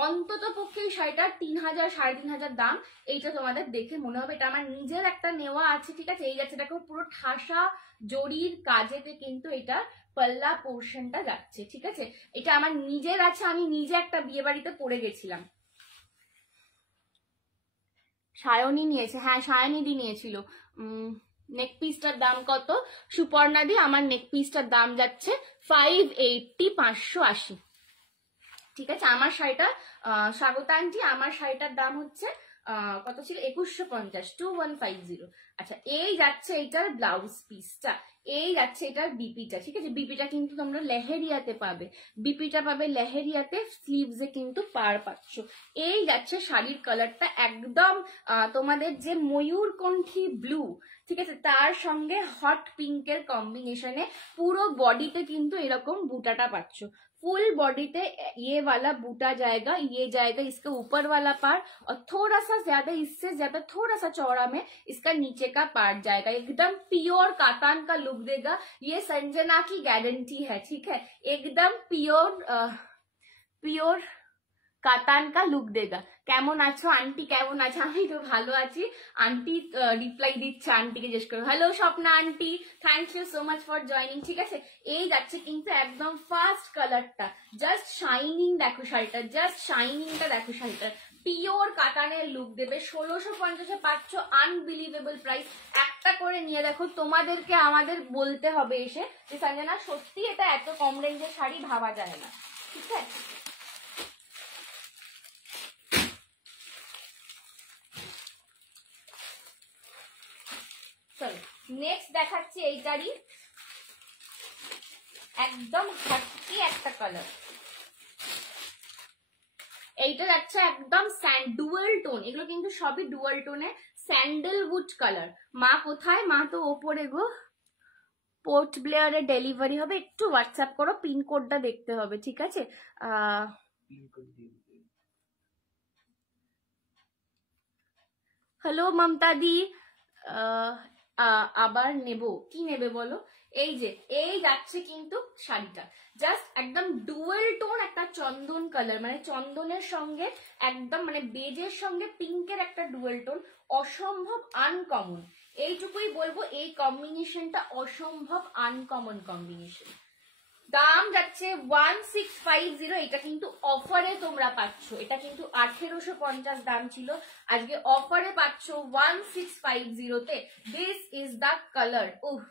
অন্তত পক্ষে এই শাড়িটার 3000 3500 দাম। এইটা তোমাদের দেখে মনে হবে এটা আমার নিজের একটা নেওয়া আছে, ঠিক আছে। এই যাচ্ছে দেখো পুরো ঠাসা জরির কাজেতে কিন্তু এটা পাল্লা পোর্শনটা যাচ্ছে, ঠিক আছে। এটা আমার নিজের আছে, আমি নিজে একটা বিয়ে বাড়িতে পরে গেছিলাম। সায়নী নিয়েছে, হ্যাঁ সায়নী দি নিয়েছিল। নেক পিসটার দাম কত সুপর্ণা দি? আমার নেক পিসটার দাম যাচ্ছে 580, 580। ঠিক আছে, আমার শাড়িটা স্বাগত আন্টি, আমার শাড়িটার দাম হচ্ছে কত ছিল, 2150, 2150। আচ্ছা, এই যাচ্ছে এটার ব্লাউজ পিসটা, এই যাচ্ছে এটার বিপিটা। ঠিক আছে, বিপিটা কিন্তু তোমরা লেহেরিয়াতে পাবে, বিপিটা পাবে লেহেরিয়াতে, স্লিভসে কিন্তু পার পাচ্ছ। এই যাচ্ছে শাড়ির কালারটা একদম তোমাদের যে ময়ূরকণ্ঠী ব্লু, ঠিক আছে, তার সঙ্গে হট পিঙ্কের কম্বিনেশনে পুরো বডিতে কিন্তু এরকম বুটাটা পাচ্ছ। फुल बॉडी पे ये वाला बूटा जाएगा, ये जाएगा इसके ऊपर वाला पार्ट, और थोड़ा सा ज्यादा, इससे ज्यादा थोड़ा सा चौड़ा में इसका नीचे का पार्ट जाएगा। एकदम प्योर कातान का लुक देगा, ये संजना की गारंटी है। ठीक है, एकदम प्योर কাতান কা লুক দেগা। কেমন আছো আন্টি, কেমন আছো? আমি তো ভালো আছি। আন্টি রিপ্লাই দিচ্ছে, আন্টিকে জিজ্ঞেস করো। Hello Swapna aunty, thank you so much for joining. ঠিক আছে, এই যাচ্ছে কিন্তু একদম ফার্স্ট কালারটা, জাস্ট শাইনিং দেখো শাড়িটা, জাস্ট শাইনিংটা দেখো শাড়িটার, পিওর কাতানের লুক দেবে। 1650-এ পাচ্ছ, আনবিলিভেবল প্রাইস। একটা করে নিয়ে দেখো, তোমাদেরকে আমাদের বলতে হবে এসে যে সঞ্জনা সত্যি এটা এত কম রেঞ্জের শাড়ি ভাবা যায় না। ঠিক আছে, চলো নেক্সট দেখাচ্ছি এইটারই একদম হাটকি একটা কালার। এইটা যাচ্ছে একদম ডুয়াল টোন, এগুলো কিন্তু সবই ডুয়াল টোনে, স্যান্ডেলউড কালার। মা কোথায়? মা তো ওপরে গো, পোর্ট ব্লেয়ারে ডেলিভারি হবে। একটু হোয়াটসঅ্যাপ করো, পিনকোডটা দেখতে হবে। ঠিক আছে, হ্যালো মমতা দি, আবার নেব, কি নেবে বলো? এই যে এই যাচ্ছে কিন্তু শাড়িটা, জাস্ট একদম ডুয়েল টোন একটা চন্দন কালার, মানে চন্দনের সঙ্গে একদম মানে বেজের সঙ্গে পিঙ্কের একটা ডুয়েল টোন, অসম্ভব আনকমন। এইটুকুই বলবো, এই কম্বিনেশনটা অসম্ভব আনকমন কম্বিনেশন। দাম যাচ্ছে 1650, এটা কিন্তু অফারে তোমরা পাচ্ছ, এটা কিন্তু 1850 দাম ছিল, আজকে অফারে পাচ্ছ 1650-তে। This is the colour. উফ,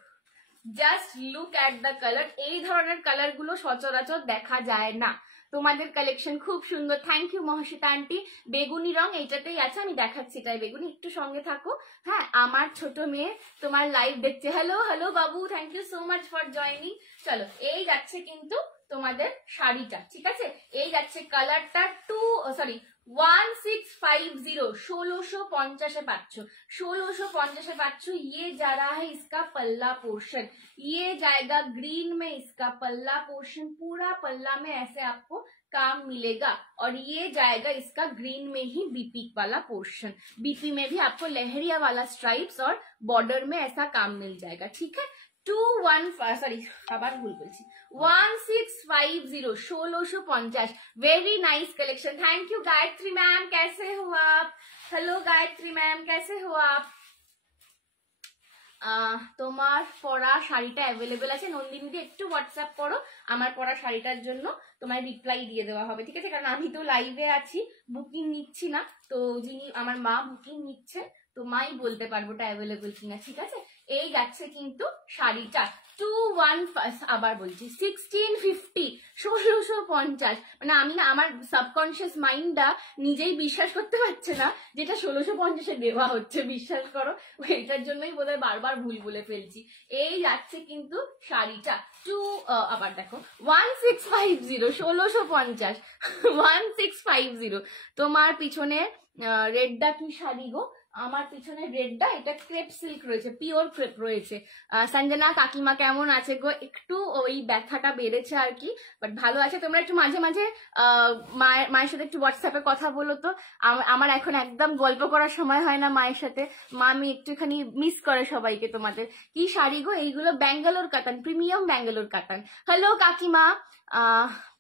just look at the colour. এই ধরনের কালার গুলো সচরাচর দেখা যায় না, তোমাদের কালেকশন খুব সুন্দর। Thank you Maharshita aunty. বেগুনি রং এইটাতেই আছে, আমি দেখাচ্ছি এটাই বেগুনি, একটু সঙ্গে থাকো। হ্যাঁ, আমার ছোট মেয়ে তোমার লাইভ দেখছে। Hello hello Babu, thank you so much for joining. চলো, এই যাচ্ছে কিন্তু তোমাদের শাড়িটা। ঠিক আছে, এই যাচ্ছে কালারটা 1650, 1650-এ পাচ্ছ, 1650-এ পাচ্ছ। ये जा रहा है इसका पल्ला पोर्शन, ये जाएगा ग्रीन में इसका पल्ला पोर्शन, पूरा पल्ला में ऐसे आपको काम मिलेगा, और ये जाएगा इसका ग्रीन में ही बीपी वाला पोर्शन। बीपी में भी आपको लहरिया वाला स्ट्राइप्स और बॉर्डर में ऐसा काम मिल जाएगा। ठीक है, 1650, 1650, very nice collection. Thank you Gayatri ma'am, कैसे हो आप? हेलो गायत्री मैम, कैसे हो आप? তোমার পরা শাড়িটা অ্যাভেলেবেল আছে নন্দিনীদি, একটু হোয়াটসঅ্যাপ করো, আমার পরা শাড়িটার জন্য তোমার রিপ্লাই দিয়ে দেওয়া হবে। ঠিক আছে, কারণ আমি তো লাইভে আছি, বুকিং নিচ্ছি না, তো যিনি আমার মা বুকিং নিচ্ছে, তো মাই বলতে পারবো ওটা অ্যাভেলেবেল কিনা। ঠিক আছে, এই যাচ্ছে কিন্তু শাড়িটা 215, আবার বলছি 1650, 1650। মানে আমি না, আমার সাবকনশিয়াস মাইন্ডটা নিজেই বিশ্বাস করতে পারছে না যেটা 1650-এ দেওয়া হচ্ছে, বিশ্বাস করো। এটার জন্যই বোধহয় বারবার ভুল বলে ফেলছি। এই যাচ্ছে কিন্তু শাড়িটা আবার দেখো 1650, 1650, 1650। তোমার পিছনে রেডটা কি শাড়ি গো? আমার পিছনে রেডটা, এটা ক্রেপ সিল্ক রয়েছে, পিওর ক্রেপ রয়েছে। সঞ্জনা কাকিমা কেমন আছে গো? একটু ওই ব্যথাটা বেড়েছে আর কি, বাট ভালো আছে। তোমরা একটু মাঝে মাঝে মায়ের সাথে একটু হোয়াটসঅ্যাপে কথা বলো তো, আমার এখন একদম গল্প করার সময় হয় না মায়ের সাথে, মা আমি একটুখানি মিস করে সবাইকে। তোমাদের কি শাড়ি গো এইগুলো? ব্যাঙ্গালোর কাতান, প্রিমিয়াম ব্যাঙ্গালোর কাতান। হ্যালো কাকিমা।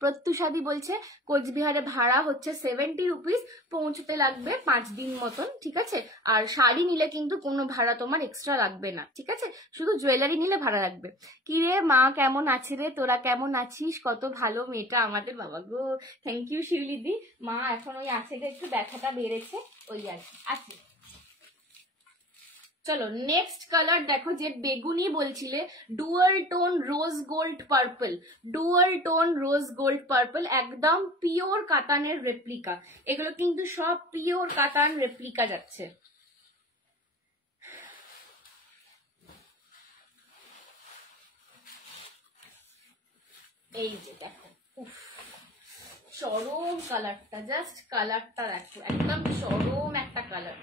প্রত্যুষাদি বলছে কোচবিহারে ভাড়া হচ্ছে 70 রুপিস, পৌঁছতে লাগবে 5 দিন মতন। ঠিক আছে, আর শাড়ি নিলে কিন্তু কোনো ভাড়া তোমার এক্সট্রা লাগবে না। ঠিক আছে, শুধু জুয়েলারি নিলে ভাড়া লাগবে। কি রে মা, কেমন আছে রে? তোরা কেমন আছিস? কত ভালো মেয়েটা আমাদের, বাবা গো। Thank you শিউলিদি। মা এখন ওই আছে যে একটু ব্যথাটা বেড়েছে, ওই আর কি আছে। চলো নেক্সট কালার দেখো, যে বেগুনি বলছিলে, dual tone rose gold purple, dual tone rose gold purple, একদম পিওর কাতানের রেপ্লিকা। এগুলো কিন্তু সব পিওর কাতান রেপ্লিকা যাচ্ছে। এই যে দেখো, উফ চরম কালারটা, জাস্ট কালারটা দেখো, একদম চরম একটা কালার।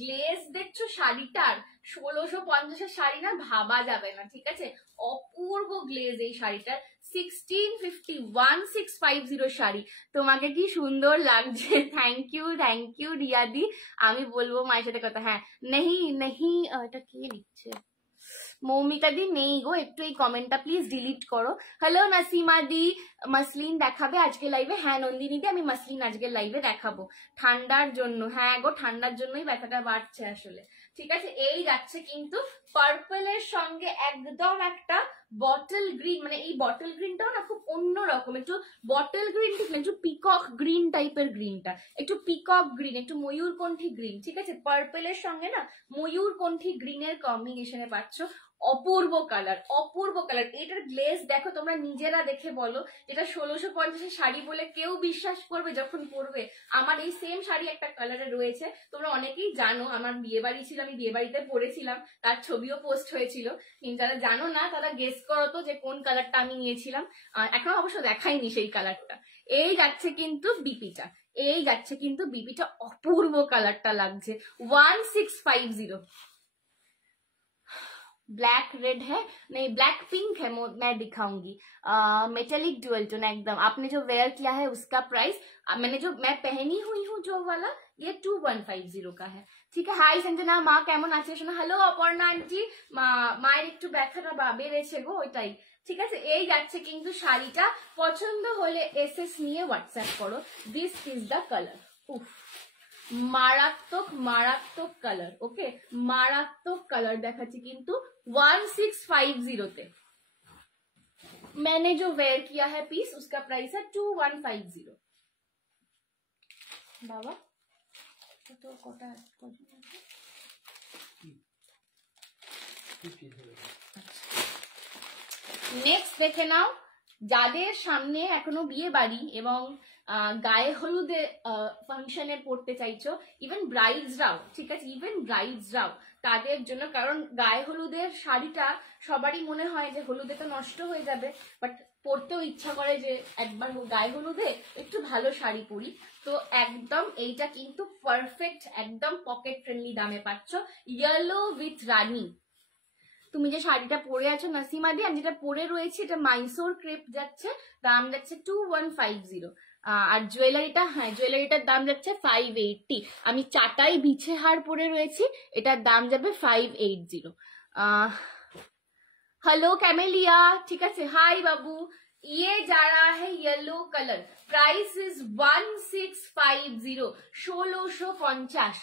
গ্লেজ দেখছো শাড়িটার, 1650 শাড়ি না, ভাবা যাবে না, ঠিক আছে? অপূর্ব গ্লেজ এই শাড়িটার, 1650 শাড়ি। তোমাকে কি সুন্দর লাগছে, থ্যাংক ইউ রিয়াদি। আমি বলবো মায়ের সাথে কথা। হ্যাঁ, নেহি নেহি, এটা কে লিখছে? মৌমিতা দি নেই গো, একটু এই কমেন্টটা প্লিজ ডিলিট করো। হ্যালো নাসিমা দি, মাসলিন দেখাবে আজকে লাইভে? হ্যাঁ নন্দিনী দি, আমি মাসলিন আজকে লাইভে দেখাবো। ঠান্ডার জন্য, হ্যাঁ গো ঠান্ডার জন্যই ব্যথাটা বাড়ছে আসলে, ঠিক আছে? এই যাচ্ছে কিন্তু পার্পলের সঙ্গে একদম একটা বটল গ্রিন, মানে এই বটল গ্রিনটাও না খুব অন্যরকম, একটু বটল গ্রিন ঠিক না, একটু পিকক গ্রিন টাইপের গ্রিনটা, একটু পিকক গ্রিন, একটু ময়ূরকণ্ঠী গ্রিন, ঠিক আছে? পার্পলের সঙ্গে না ময়ূরকণ্ঠী গ্রিনের কম্বিনেশনে পাচ্ছ, অপূর্ব কালার, অপূর্ব কালার। এটার গ্লেজ দেখো, তোমরা নিজেরা দেখে বলো, এটা 1650 শাড়ি বলে কেউ বিশ্বাস করবে যখন পরবে? আমার এই সেম শাড়ি একটা কালারে রয়েছে, তোমরা অনেকেই জানো, আমার বিয়ে বাড়ি ছিল, আমি বিয়ে বাড়িতে পরেছিলাম, তার ছবিও পোস্ট হয়েছিল। কিন্তু যারা জানো না তারা গেস করো তো যে কোন কালারটা আমি নিয়েছিলাম। এখন অবশ্য দেখাইনি সেই কালারটা। এই যাচ্ছে কিন্তু বিপিটা, এই যাচ্ছে কিন্তু বিপিটা, অপূর্ব কালারটা লাগছে। 1650, ब्लैक रेड है, नहीं ब्लैक पिंक है, मैं दिखाऊंगी। मेटेलिक डुअल टोन एकदम, आपने जो वेयर किया है उसका प्राइस, मैंने जो मैं पहनी हुई हूँ जो वाला, ये 2150 का है, ठीक है? हाई संजना মা কেমন আছে শোনা? হ্যালো অপর্ণা আন্টি, মায়ের একটু ব্যথাটা বেড়েছে গো, ওইটাই, ঠিক আছে? এই যাচ্ছে কিন্তু শাড়িটা, পছন্দ হলে এসএস নিয়ে হোয়াটসঅ্যাপ করো। দিস ইজ দ্য কালার, উফ মারাত্মক মারাত্মক কালার, ওকে মারাত্মক কালার দেখাচ্ছি কিন্তু 1650 তে। मैंने जो वेयर किया है पीस, उसका प्राइस है 2150। बाबा तो कोटा नेक्स्ट देखे नाओ, যাদের সামনে এখনো বিয়ে বাড়ি এবং গায়ে হলুদে ফাংশনে পড়তে চাইছো, ইভেন ব্রাইডসরাও, ঠিক আছে, ইভেন ব্রাইডসরাও, তাদের জন্য, কারণ গায়ে হলুদের শাড়িটা সবারই মনে হয় যে হলুদে তো নষ্ট হয়ে যাবে, বাট পরতেও ইচ্ছা করে যে একবার গায়ে হলুদে একটু ভালো শাড়ি পরি। তো একদম এইটা কিন্তু পারফেক্ট, একদম পকেট ফ্রেন্ডলি দামে পাচ্ছ, ইয়েলো উইথ রানী। তুমি যে শাড়িটা পরে আছো নাসিমা দি, আমি যেটা পরে রয়েছি, এটা মাইসোর ক্রেপ যাচ্ছে, দাম যাচ্ছে 2150। আর জুয়েলারিটা, হ্যাঁ জুয়েলারিটার দাম যাচ্ছে 580। আমি চাটাই বিছে হার পরে রয়েছি, এটার দাম যাবে 580। हेलो कैमेलिया, ठीक है? हाय बाबू, ये जा रहा है येलो कलर, प्राइस इज 1650, 1650।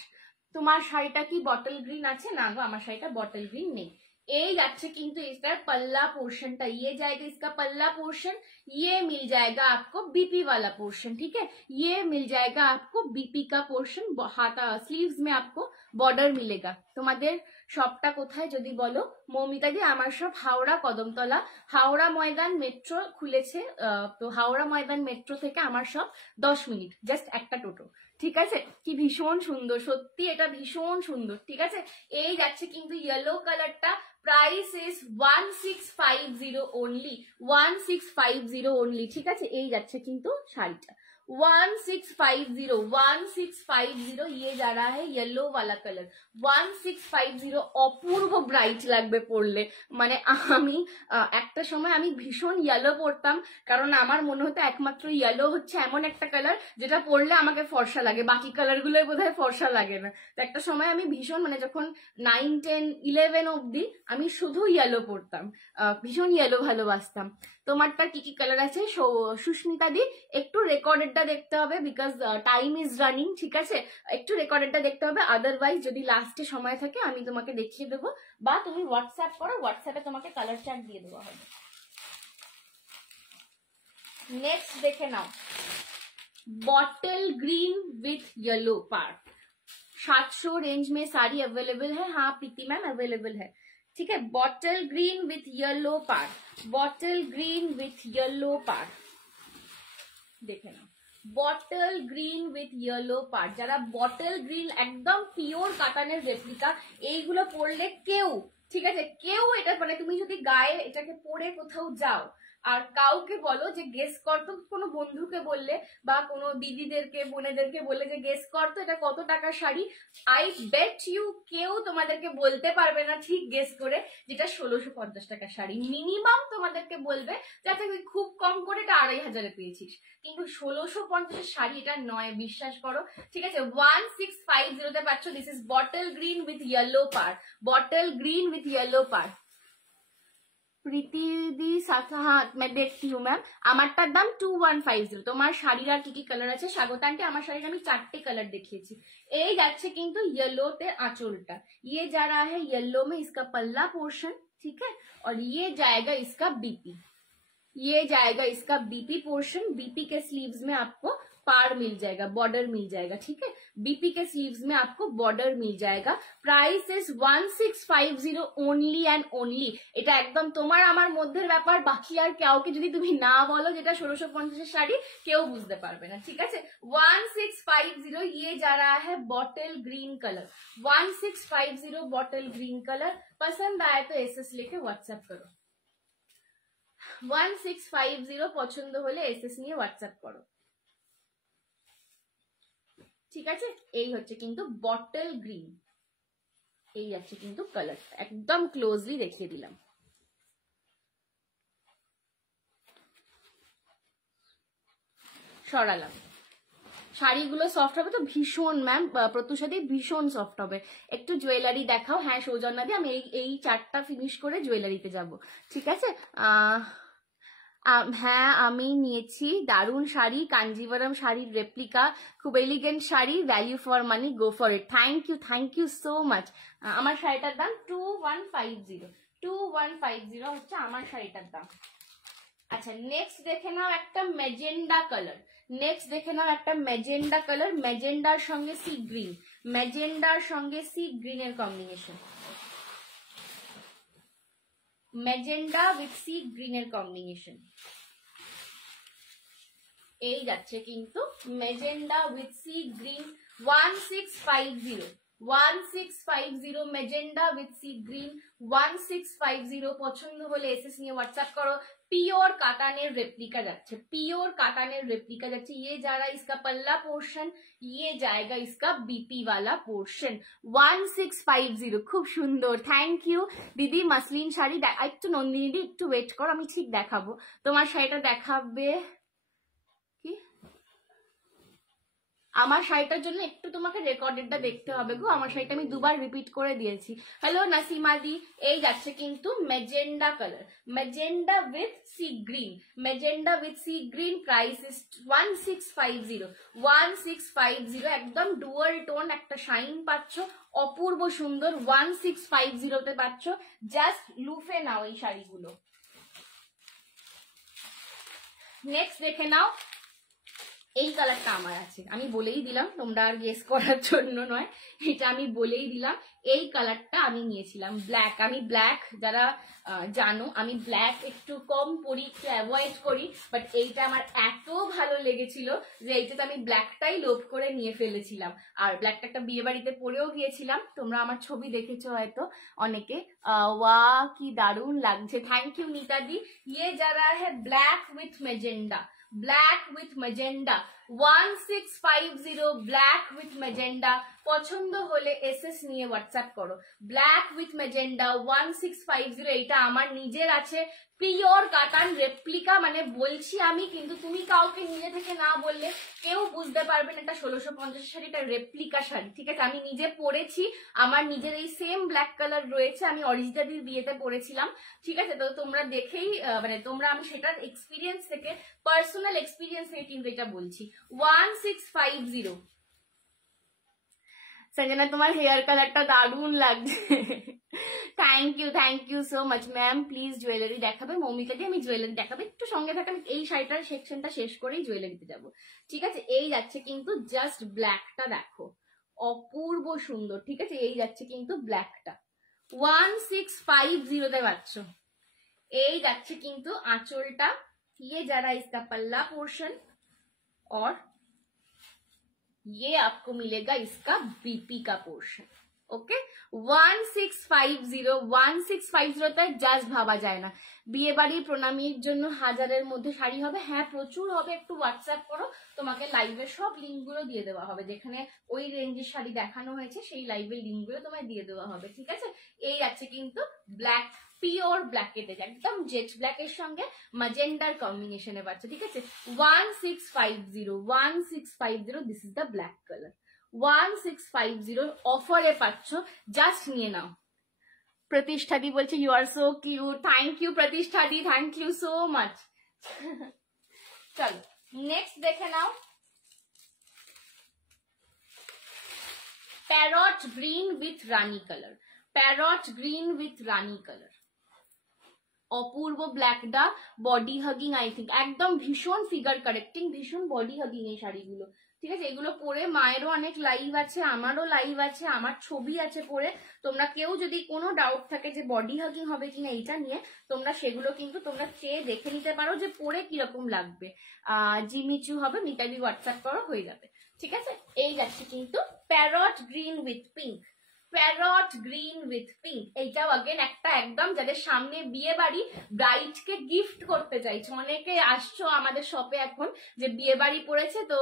তোমার শাড়িটা কি বটল গ্রিন আছে? না গো, আমার শাড়িটা বটল গ্রিন নেই। এই যাচ্ছে কিন্তু इसका पल्ला पोर्शन, ये जाएगा इसका पल्ला पोर्शन, ये मिल जाएगा आपको बीपी वाला पोर्शन, ठीक है? ये मिल जाएगा आपको बीपी का पोर्शन, हाथा स्लीव्स में आपको बॉर्डर मिलेगा। তোমাদের শপটা কোথায় যদি বলো? মৌমিতা দি, আমার সব হাওড়া কদমতলা, হাওড়া ময়দান মেট্রো খুলেছে, তো হাওড়া ময়দান মেট্রো থেকে আমার সব 10 মিনিট, জাস্ট একটা টোটো, ঠিক আছে? কি ভীষণ সুন্দর, সত্যি এটা ভীষণ সুন্দর, ঠিক আছে? এই যাচ্ছে কিন্তু ইয়েলো কালারটা, প্রাইস ইজ 1650 ওনলি, 1650 ওনলি, ঠিক আছে? এই যাচ্ছে কিন্তু শাড়িটা 1650, ये जा रहा है येलो वाला कलर, 1650। অপূর্ব ব্রাইট লাগবে পরলে, মানে আমি একটা সময় আমি ভীষণ ইয়েলো পরতাম, কারণ আমার মনে হতো একমাত্র ইয়েলো হচ্ছে এমন একটা কালার যেটা পরলে আমাকে ফর্সা লাগে, বাকি কালার গুলোই বোধহয় ফর্সা লাগে না। তো একটা সময় আমি ভীষণ, মানে যখন 9, 10, 11 অব্দি আমি শুধু ইয়েলো পরতাম, ভীষণ ইয়েলো ভালোবাসতাম। তোমারটা কি কি কালার আছে সুস্মিতা দি? একটু রেকর্ডেডটা দেখতে হবে, বিকজ টাইম ইজ রানিং, ঠিক আছে? একটু রেকর্ডেডটা দেখতে হবে, আদারওয়াইজ যদি লাস্টে সময় থাকে আমি তোমাকে দেখিয়ে দেবো, বা তুমি হোয়াটসঅ্যাপ করো, হোয়াটসঅ্যাপে তোমাকে কালার চার্ট দিয়ে দেওয়া হবে। নেক্সট দেখে নাও, bottle green with yellow part, 700 range में साड़ी अवेलेबल है। हाँ प्रीति मैम अवेलेबल है, ठीक है। बॉटल ग्रीन विथ येलो पार, बॉटल ग्रीन विथ येलो पार, देखे ना, bottle green with yellow part. যারা বটল গ্রিন একদম পিওর কাতানের রেপ্লিকা, এইগুলো পরলে কেউ, ঠিক আছে, কেউ এটা মানে তুমি যদি গায়ে এটাকে পরে কোথাও যাও আর কাউকে বলো যে গেস কর তো, কোনো বন্ধুকে বললে বা কোনো দিদিদেরকে বোনেদেরকে বললে যে গেস কর তো এটা কত টাকার শাড়ি, আই বেট ইউ কেউ তোমাদেরকে বলতে পারবে না ঠিক গেস করে যেটা 1650 টাকার শাড়ি। মিনিমাম তোমাদেরকে বলবে যাতে তুই খুব কম করে এটা 2500-এ পেয়েছিস, কিন্তু 1650 শাড়ি এটা নয়, বিশ্বাস করো, ঠিক আছে। 1650-তে পাচ্ছ। This is bottle green with yellow পার, বটল গ্রিন উইথ ইয়েলো পার। প্রীতি দি সাথা, হ্যাঁ मैं देखती हूँ मैम। আমারটার দাম 2150। তোমার শাড়ির আর কি কি কালার আছে স্বাগত আন্টি? আমার শাড়ির আমি 4টে কালার দেখিয়েছি। এই যাচ্ছে কিন্তু येलोতে आंचलটা, ये जा रहा है येलो में इसका पल्ला पोर्शन, ठीक है, और ये जाएगा इसका बीपी, ये जाएगा इसका बीपी पोर्शन। बीपी के स्लीव्स में आपको पार मिल जाएगा, बॉर्डर मिल जाएगा, ठीक है। बीपी के स्लीव्स में आपको बॉर्डर मिल जाएगा। Price is 1650 only and only. এটা একদম তোমার আমার মধ্যের ব্যাপার, বাকি আর কাউকে যদি তুমি না বলো যেটা 1650 এর শাড়ি কেউ বুঝতে পারবে না, ঠিক আছে। 1650। ये जा रहा है bottle green colour, 1650 bottle green colour. पसंद आए तो एसएस लेके व्हाट्सएप करो। 1650 পছন্দ হলে এসএস নিয়ে হোয়াটসঅ্যাপ করো, ঠিক আছে। এই হচ্ছে কিন্তু বটল গ্রিন, এই যাচ্ছে কিন্তু কালারটা, একদম ক্লোজলি দেখিয়ে দিলাম। সরালাম। শাড়িগুলো সফট হবে তো ভীষণ ম্যাম, প্রত্যুষাদি ভীষণ সফট হবে। একটু জুয়েলারি দেখাও। হ্যাঁ সৌজন্যাদি আমি এই 4টা ফিনিশ করে জুয়েলারিতে যাব, ঠিক আছে। হ্যাঁ আমি নিয়েছি দারুণ শাড়ি, কাঞ্জিভারম শাড়ির রেপ্লিকা, খুব এলিগেন্ট শাড়ি, value for money, go for it. Thank you so much. আমার শাড়িটার দাম 2150 হচ্ছে আমার শাড়িটার দাম। আচ্ছা নেক্সট দেখে নাও একটা ম্যাজেন্ডা কালার, নেক্সট দেখে নাও একটা ম্যাজেন্ডা কালার, ম্যাজেন্ডার সঙ্গে সি গ্রিন, ম্যাজেন্ডার সঙ্গে সি গ্রিনের কম্বিনেশন, ম্যাজেন্ডা উইথ সি গ্রিনের কম্বিনেশন। এই যাচ্ছে কিন্তু magenta with sea green 1650 magenta with sea green 1650। পছন্দ হলে এসএস নিয়ে হোয়াটসঅ্যাপ করো। পিওর কাতানের রেপ্লিকা যাচ্ছে, পিওর কাতানের রেপ্লিকা যাচ্ছে। ये जा रहा है इसका पल्ला पोर्शन, ये जाएगा इसका बीपी वाला पोर्शन। 1650 খুব সুন্দর, থ্যাংক ইউ দিদি। মাসলিন শাড়ি একটু নন্দিনী দি একটু ওয়েট করো, আমি ঠিক দেখাবো তোমার শাড়িটা। দেখাবে কি আমার শাড়িটার জন্য একটু তোমাকে রেকর্ডেডটা দেখতে হবে গো, আমার শাড়িটা আমি দুবার রিপিট করে দিয়েছি। হ্যালো নাসিমা দি। এই যাচ্ছে কিন্তু magenta colour, magenta with sea green, magenta with sea green. Price is 1650 একদম ডুয়াল টোন, একটা শাইন পাচ্ছ, অপূর্ব সুন্দর। 1650-তে পাচ্ছ। জাস্ট লুফে নাও এই শাড়িগুলো। নেক্সট দেখে নাও, এই কালারটা আমার আছে, আমি বলেই দিলাম, তোমরা আর গেস করার জন্য নয়, এটা আমি বলেই দিলাম। এই কালারটা আমি নিয়েছিলাম ব্ল্যাক। আমি ব্ল্যাক যারা জানো আমি ব্ল্যাক একটু কম পরি, একটু অ্যাভয়েড করি, বাট এইটা আমার এত ভালো লেগেছিল যে এইটাতে আমি ব্ল্যাকটাই লোভ করে নিয়ে ফেলেছিলাম। আর ব্ল্যাকটা একটা বিয়ে বাড়িতে পরেও গিয়েছিলাম, তোমরা আমার ছবি দেখেছো হয়তো অনেকে। ওয়া কি দারুণ লাগছে, থ্যাংক ইউ नीता दी। ये जा रहा है black with मैजेंडा, black with magenta 1650 black with magenta. পছন্দ হলে এসএস নিয়ে হোয়াটসঅ্যাপ করো। Black with magenta 1650। এইটা আমার নিজের আছে, পিওর কাতান রেপ্লিকা, মানে বলছি আমি, কিন্তু তুমি কাউকে নিজে থেকে না বললে কেউ বুঝতে পারবে না এটা 1650 শাড়িটা রেপ্লিকা শাড়ি, ঠিক আছে। আমি নিজে পরেছি, আমার নিজের এই সেম ব্ল্যাক কালার রয়েছে, আমি অরিজিতাদির বিয়েতে পরেছিলাম, ঠিক আছে। তো তোমরা দেখেই মানে তোমরা, আমি সেটার এক্সপিরিয়েন্স থেকে, পার্সোনাল এক্সপিরিয়েন্স থেকে কিন্তু এটা বলছি। 1650। সঞ্জনা তোমার হেয়ার কালারটা দারুণ লাগছে, thank you so much ma'am. Please jewellery দেখাবে, মৌমিকা দিয়ে আমি জুয়েলারি দেখাবে, একটু সঙ্গে থাকা, আমি এই শাড়িটার সেকশনটা শেষ করেই জুয়েলারিতে যাব, ঠিক আছে। এই যাচ্ছে কিন্তু জাস্ট ব্ল্যাকটা দেখো, অপূর্ব সুন্দর, ঠিক আছে। এই যাচ্ছে কিন্তু ব্ল্যাকটা 1650 পাচ্ছ। এই যাচ্ছে কিন্তু আঁচলটা, ये जा रहा है इसका पल्ला पोर्शन और ये आपको मिलेगा इसका बीपी का पोर्शन। ओके 1650 তাই জাস্ট ভাবা যায় না। বিয়ে বাড়ির প্রণামীর জন্য হাজারের মধ্যে শাড়ি হবে, হ্যাঁ প্রচুর হবে। একটু হোয়াটসঅ্যাপ করো, তোমাকে লাইভের সব লিঙ্কগুলো দিয়ে দেওয়া হবে, যেখানে ওই রেঞ্জের শাড়ি দেখানো হয়েছে সেই লাইভের লিঙ্কগুলো তোমায় দিয়ে দেওয়া হবে, ঠিক আছে। এই আছে কিন্তু ব্ল্যাক, পিওর ব্ল্যাকের, একদম জেট ব্ল্যাকের সঙ্গে ম্যাজেন্ডার কম্বিনেশনে পাচ্ছ, ঠিক আছে। 1650 this is the black colour. 1650 অফারে পাচ্ছ, জাস্ট নিয়ে নাও। প্রতিষ্ঠাদি বলছে you are so cute, thank you প্রতিষ্ঠাদি, থ্যাংক ইউ সো মাচ। চলো নেক্সট দেখে নাও, parrot green with rani colour. Parrot green with rani colour, অপূর্ব ব্ল্যাকটা বডি হাগিং, আই থিঙ্ক একদম ভীষণ ফিগার কারেক্টিং, ভীষণ বডি হাগিং এই শাড়িগুলো, ঠিক আছে। এগুলো পরে মায়েরও অনেক লাইভ আছে, আমারও লাইভ আছে, আমার ছবি আছে পরে। তোমরা কেউ যদি কোনো ডাউট থাকে যে বডি হাগিং হবে কিনা এইটা নিয়ে, তোমরা সেগুলো কিন্তু তোমরা চেয়ে দেখে নিতে পারো যে পরে কিরকম লাগবে। জিমিচু হবে, মিতালি হোয়াটসঅ্যাপ করো, হয়ে যাবে, ঠিক আছে। এই যাচ্ছে কিন্তু parrot green with pink, parrot green with pink. এইটাও আগেন একটা একদম যাদের সামনে বিয়ে বাড়ি, ব্রাইডকে গিফট করতে চাইছো, অনেকে আসছো আমাদের শপে এখন যে বিয়ে বাড়ি পড়েছে, তো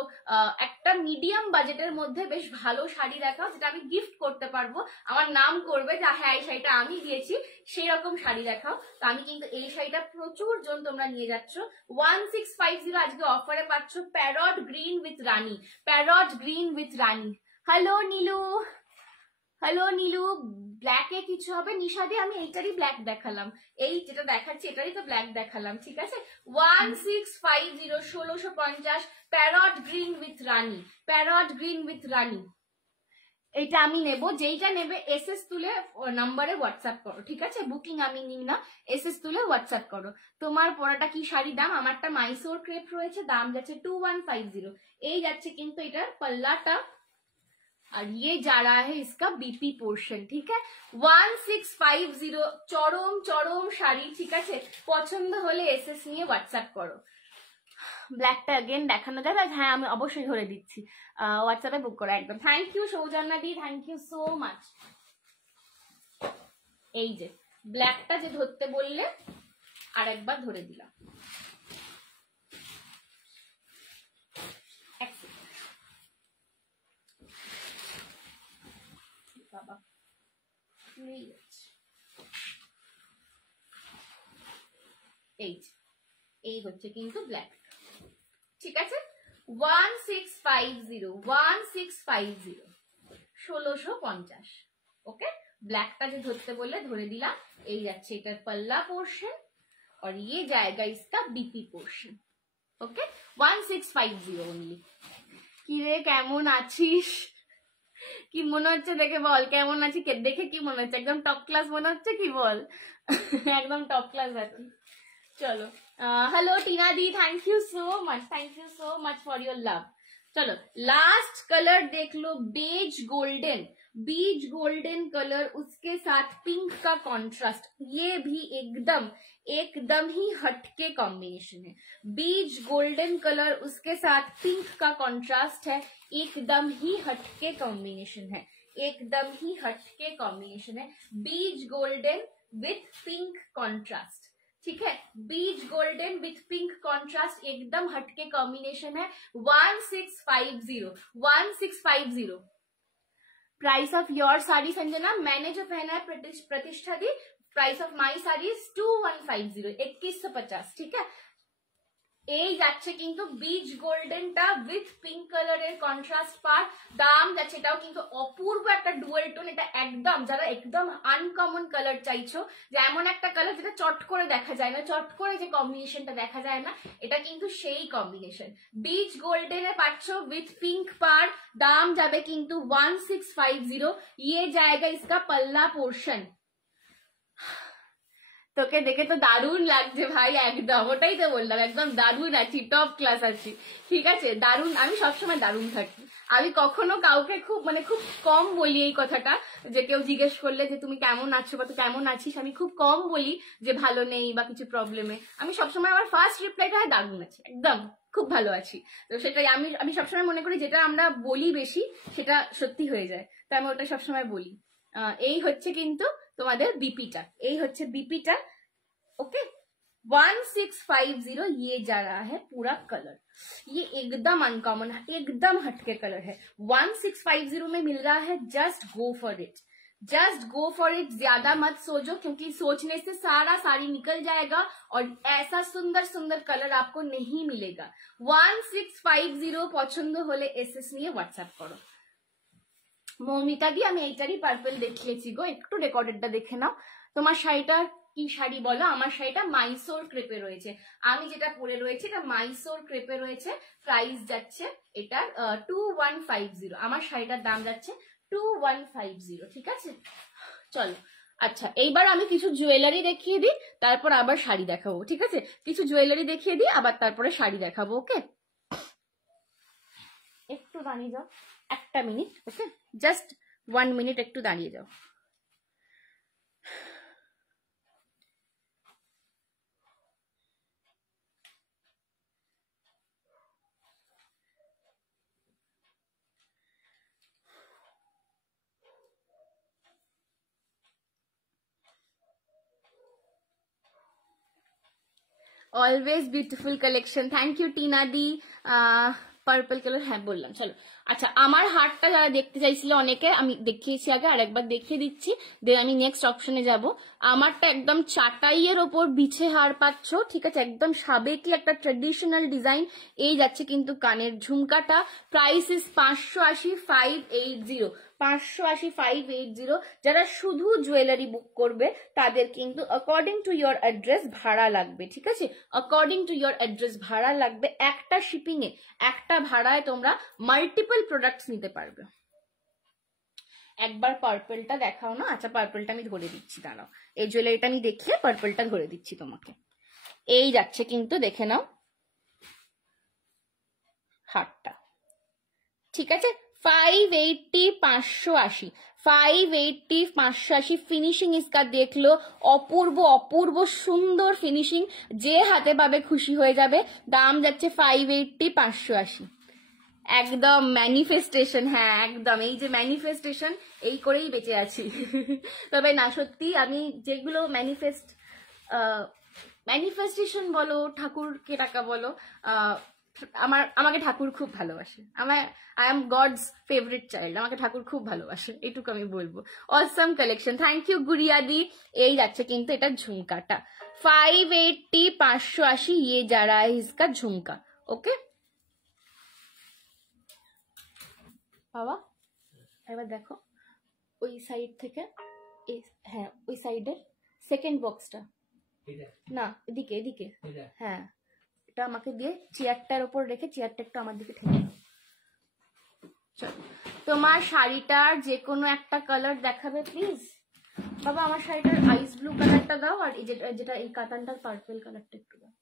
একটা মিডিয়াম বাজেটের মধ্যে বেশ ভালো শাড়ি দেখাও যেটা আমি গিফট করতে পারবো, আমার নাম করবে যে হ্যাঁ এই শাড়িটা আমি দিয়েছি, সেই রকম শাড়ি দেখাও। তো আমি কিন্তু এই শাড়িটা প্রচুর জন তোমরা নিয়ে যাচ্ছ। 1650 আজকে অফারে পাচ্ছ, parrot green with rani, parrot green with rani. Hello Nilu, hello Nilu, ব্ল্যাকে কিছু হবে নিশাদি? আমি এইটারই ব্ল্যাক দেখালাম, এই যেটা দেখাচ্ছি এটারই তো ব্ল্যাক দেখালাম, ঠিক আছে। 1650 1650 parrot green with rani, parrot green with rani. এটা আমি নেব, যেইটা নেবে এসএস তুলে নাম্বারে হোয়াটসঅ্যাপ করো, ঠিক আছে। বুকিং আমি নিই না, এসএস তুলে হোয়াটসঅ্যাপ করো। তোমার পরাটা কি শাড়ি দাম? আমারটা মাইসোর ক্রেপ রয়েছে, দাম যাচ্ছে 2150। এই যাচ্ছে কিন্তু এটার পাল্লাটা, और ये जा रहा है इसका बीपी पोर्शन, ठीक है। 1650 চরম চরম শাড়ি, ঠিক আছে। পছন্দ হলে এসএস নিয়ে হোয়াটসঅ্যাপ করো। ব্ল্যাকটা अगेन দেখানো যাবে? হ্যাঁ আমি অবশ্যই ধরে দিচ্ছি, হোয়াটসঅ্যাপে বুক করো একদম। Thank you Soujanya di, thank you so much. এই যে ব্ল্যাকটা যে ধরতে বললে আরেকবার ধরে দিলাম। বাবা এই হচ্ছে কিন্তু ব্ল্যাক, ঠিক আছে। 1650 1650 1650, ওকে। ব্ল্যাকটা যে ধরতে বললে ধরে দিলাম। এই যাচ্ছে এটার পাল্লা পোর্শন, और ये जाएगा इसका बीपी पोर्शन, ओके। 1650 ओनली। কি রে কেমন আছিস? কি মনে হচ্ছে দেখে বল, কেমন আছি দেখে কি মনে হচ্ছে? একদম টপ ক্লাস মনে হচ্ছে কি বল? একদম টপ ক্লাস আছি। চলো hello Tina the, thank you so much, thank you so much for your love. चलो लास्ट कलर देख लो, बेज गोल्डन, बीज गोल्डन कलर, उसके साथ पिंक का कॉन्ट्रास्ट, ये भी एकदम ही हटके कॉम्बिनेशन है। बीज गोल्डन कलर उसके साथ पिंक का कॉन्ट्रास्ट है, एकदम ही हटके कॉम्बिनेशन है, एकदम ही हटके कॉम्बिनेशन है। बीज गोल्डन विथ पिंक कॉन्ट्रास्ट, ठीक है। बीज गोल्डन विथ पिंक कॉन्ट्रास्ट एकदम हटके कॉम्बिनेशन है। 1650 price of your sari Sanjana, मैंने जो पहना है प्रतिष्ठा दी, प्राइस ऑफ माई साड़ी 2150 2150, ठीक है। এই যাচ্ছে কিন্তু বিচ গোল্ডেনটা উইথ পিঙ্ক কালারের কন্ট্রাস্ট পার, দাম যাচ্ছে এটাও কিন্তু অপূর্ব একটা ডুয়াল টোন। এটা একদম যারা একদম আনকমন কালার চাইছো, যে এমন একটা কালার যেটা চট করে দেখা যায় না, চট করে যে কম্বিনেশনটা দেখা যায় না, এটা কিন্তু সেই কম্বিনেশন। বিচ গোল্ডেনে পাচ্ছ উইথ পিঙ্ক পার, দাম যাবে কিন্তু 1650। ये जाएगा इसका पल्ला पोर्शन। তোকে দেখে তো দারুণ লাগছে ভাই, একদম ওটাই তো বললাম, একদম দারুণ আছি, টপ ক্লাস আছি, ঠিক আছে দারুণ। আমি সবসময় দারুণ থাকি, আমি কখনো কাউকে খুব কম বলি এই কথাটা, যে কেউ জিজ্ঞেস করলে যে তুমি কেমন আছো বা তুই কেমন আছিস, আমি খুব কম বলি যে ভালো নেই বা কিছু প্রবলেমে। আমি সবসময় আমার ফার্স্ট রিপ্লাইটা হয় দারুণ আছি, একদম খুব ভালো আছি। তো সেটাই আমি সবসময় মনে করি যেটা আমরা বলি বেশি সেটা সত্যি হয়ে যায়, তাই আমি ওটা সবসময় বলি। এই হচ্ছে কিন্তু তোমাদের बीपीটা, এই হচ্ছে बीपीটা। ओके 1650 ये जा रहा है पूरा कलर, ये एकदम अनकॉमन, एकदम हटके कलर है। 1650 में मिल रहा है, just go for it, just go for it, ज्यादा मत सोचो, क्योंकि सोचने से सारा साड़ी निकल जाएगा और ऐसा सुंदर सुंदर कलर आपको नहीं मिलेगा। 1650 পছন্দ হলে এসএস নিয়ে হোয়াটসঅ্যাপ করো। মৌমিতা দি আমি এইটারই পার্পল দেখিয়েছি গো, একটু রেকর্ডেডটা দেখে নাও। তোমার শাড়িটা কি শাড়ি বলো? আমার শাড়িটা মাইসোর ক্রেপে রয়েছে, আমি যেটা পরে রয়েছে এটা মাইসোর ক্রেপে রয়েছে। প্রাইস যাচ্ছে এটার 2150, আমার শাড়িটার দাম যাচ্ছে 2150, ঠিক আছে চলো। আচ্ছা এইবার আমি কিছু জুয়েলারি দেখিয়ে দিই, তারপর আবার শাড়ি দেখাবো, ঠিক আছে? কিছু জুয়েলারি দেখিয়ে দিই, আবার তারপরে শাড়ি দেখাবো। ওকে একটু দাঁড়িয়ে যাও, একটা মিনিট, ওকে জাস্ট 1 মিনিট একটু দাঁড়িয়ে যাও। Always beautiful collection, thank you Tina di. Purple colour হ্যাঁ বললাম, চলো। আচ্ছা আমার হারটা যারা দেখতে চাইছিল অনেকে, আমি দেখিয়েছি আগে, আর একবার দেখিয়ে দিচ্ছি, দেন আমি নেক্সট অপশনে যাব। আমারটা একদম চাটাইয়ের ওপর বিছে হার পাচ্ছ, ঠিক আছে, একদম সাবেকি একটা ট্রেডিশনাল ডিজাইন। এই যাচ্ছে কিন্তু কানের ঝুমকাটা, প্রাইস ইস 580, 580, 580, 580। যারা শুধু জুয়েলারি বুক করবে তাদের কিন্তু অ্যাকর্ডিং টু ইয়োর অ্যাড্রেস ভাড়া লাগবে, ঠিক আছে, অ্যাকর্ডিং টু ইয়োর অ্যাড্রেস ভাড়া লাগবে। একটা শিপিং এ, একটা ভাড়ায় তোমরা মাল্টিপল প্রোডাক্টস নিতে পারবে। একবার পার্পলটা দেখাও না। আচ্ছা পার্পলটা আমি ধরে দিচ্ছি, দাঁড়াও, এই জুয়েলারিটা আমি দেখিয়ে পার্পলটা ধরে দিচ্ছি তোমাকে। এই যাচ্ছে কিন্তু, দেখে নাও হারটা, ঠিক আছে 580, 580, 580, 580। ফিনিশিং ইসকা দেখলো, অপূর্ব অপূর্ব সুন্দর ফিনিশিং, যে হাতে পাবে খুশি হয়ে যাবে। দাম যাচ্ছে 580, 580, একদম ম্যানিফেস্টেশন, হ্যাঁ একদম, এই যে ম্যানিফেস্টেশন, এই করেই বেঁচে আছি। তবে না সত্যি, আমি যেগুলো ম্যানিফেস্টেশন বলো, ঠাকুরকে টাকা বলো, আমাকে ঠাকুর খুব ভালোবাসে, I am God's favourite child, আমাকে ঠাকুর খুব ভালোবাসে, এইটুকু আমি বলবো। Awesome collection, thank you Gudiya di. এই যাচ্ছে কিন্তু এটা ঝুমকাটা, 580, 580 ये जा रहा है इसका झुमका। ओके বাবা এবার দেখো ওই সাইড থেকে, হ্যাঁ ওই সাইডের সেকেন্ড বক্সটা, না এদিকে এদিকে, হ্যাঁ এটা আমাকে দিয়ে চেয়ারটার উপর রেখে চেয়ারটা একটু আমার দিকে ঠেকে দাও। চলো তোমার শাড়িটার যে কোনো একটা কালার দেখাবে প্লিজ বাবা। আমার শাড়িটার আইস ব্লু কালারটা দাও, আর এই যেটা এই কাতানটার পার্পল কালারটা একটু দাও।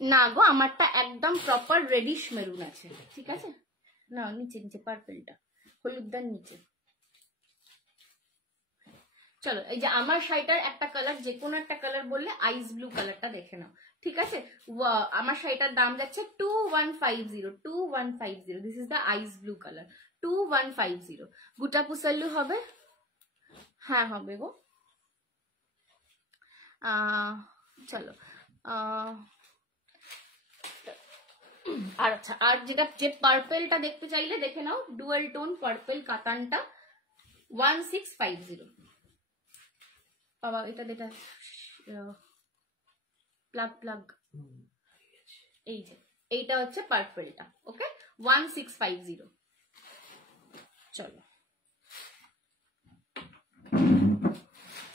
না গো আমারটা একদম প্রপার রেডিশ মেরুন আছে, ঠিক আছে না নিচে নিচে পার্পলটা হলুদদার নিচে। চলো এই যে আমার শাড়িটার একটা কালার, যে কোনো একটা কালার বললে, আইস ব্লু কালারটা দেখে নাও, ঠিক আছে। আমার শাড়িটার দাম যাচ্ছে 2150, 2150। This is the ice blue colour, 2150। গুটা পুসাল্লু হবে, হ্যাঁ হবে গো। চলো আর আচ্ছা, আর যে পার্পলটা দেখতে চাইলে দেখে নাও, ডুয়াল টোন পার্পল কাতানটা 1650। বাবা এটা যেটা প্লাগ এই যে এইটা হচ্ছে পার্পলটা, ওকে 1650। চলো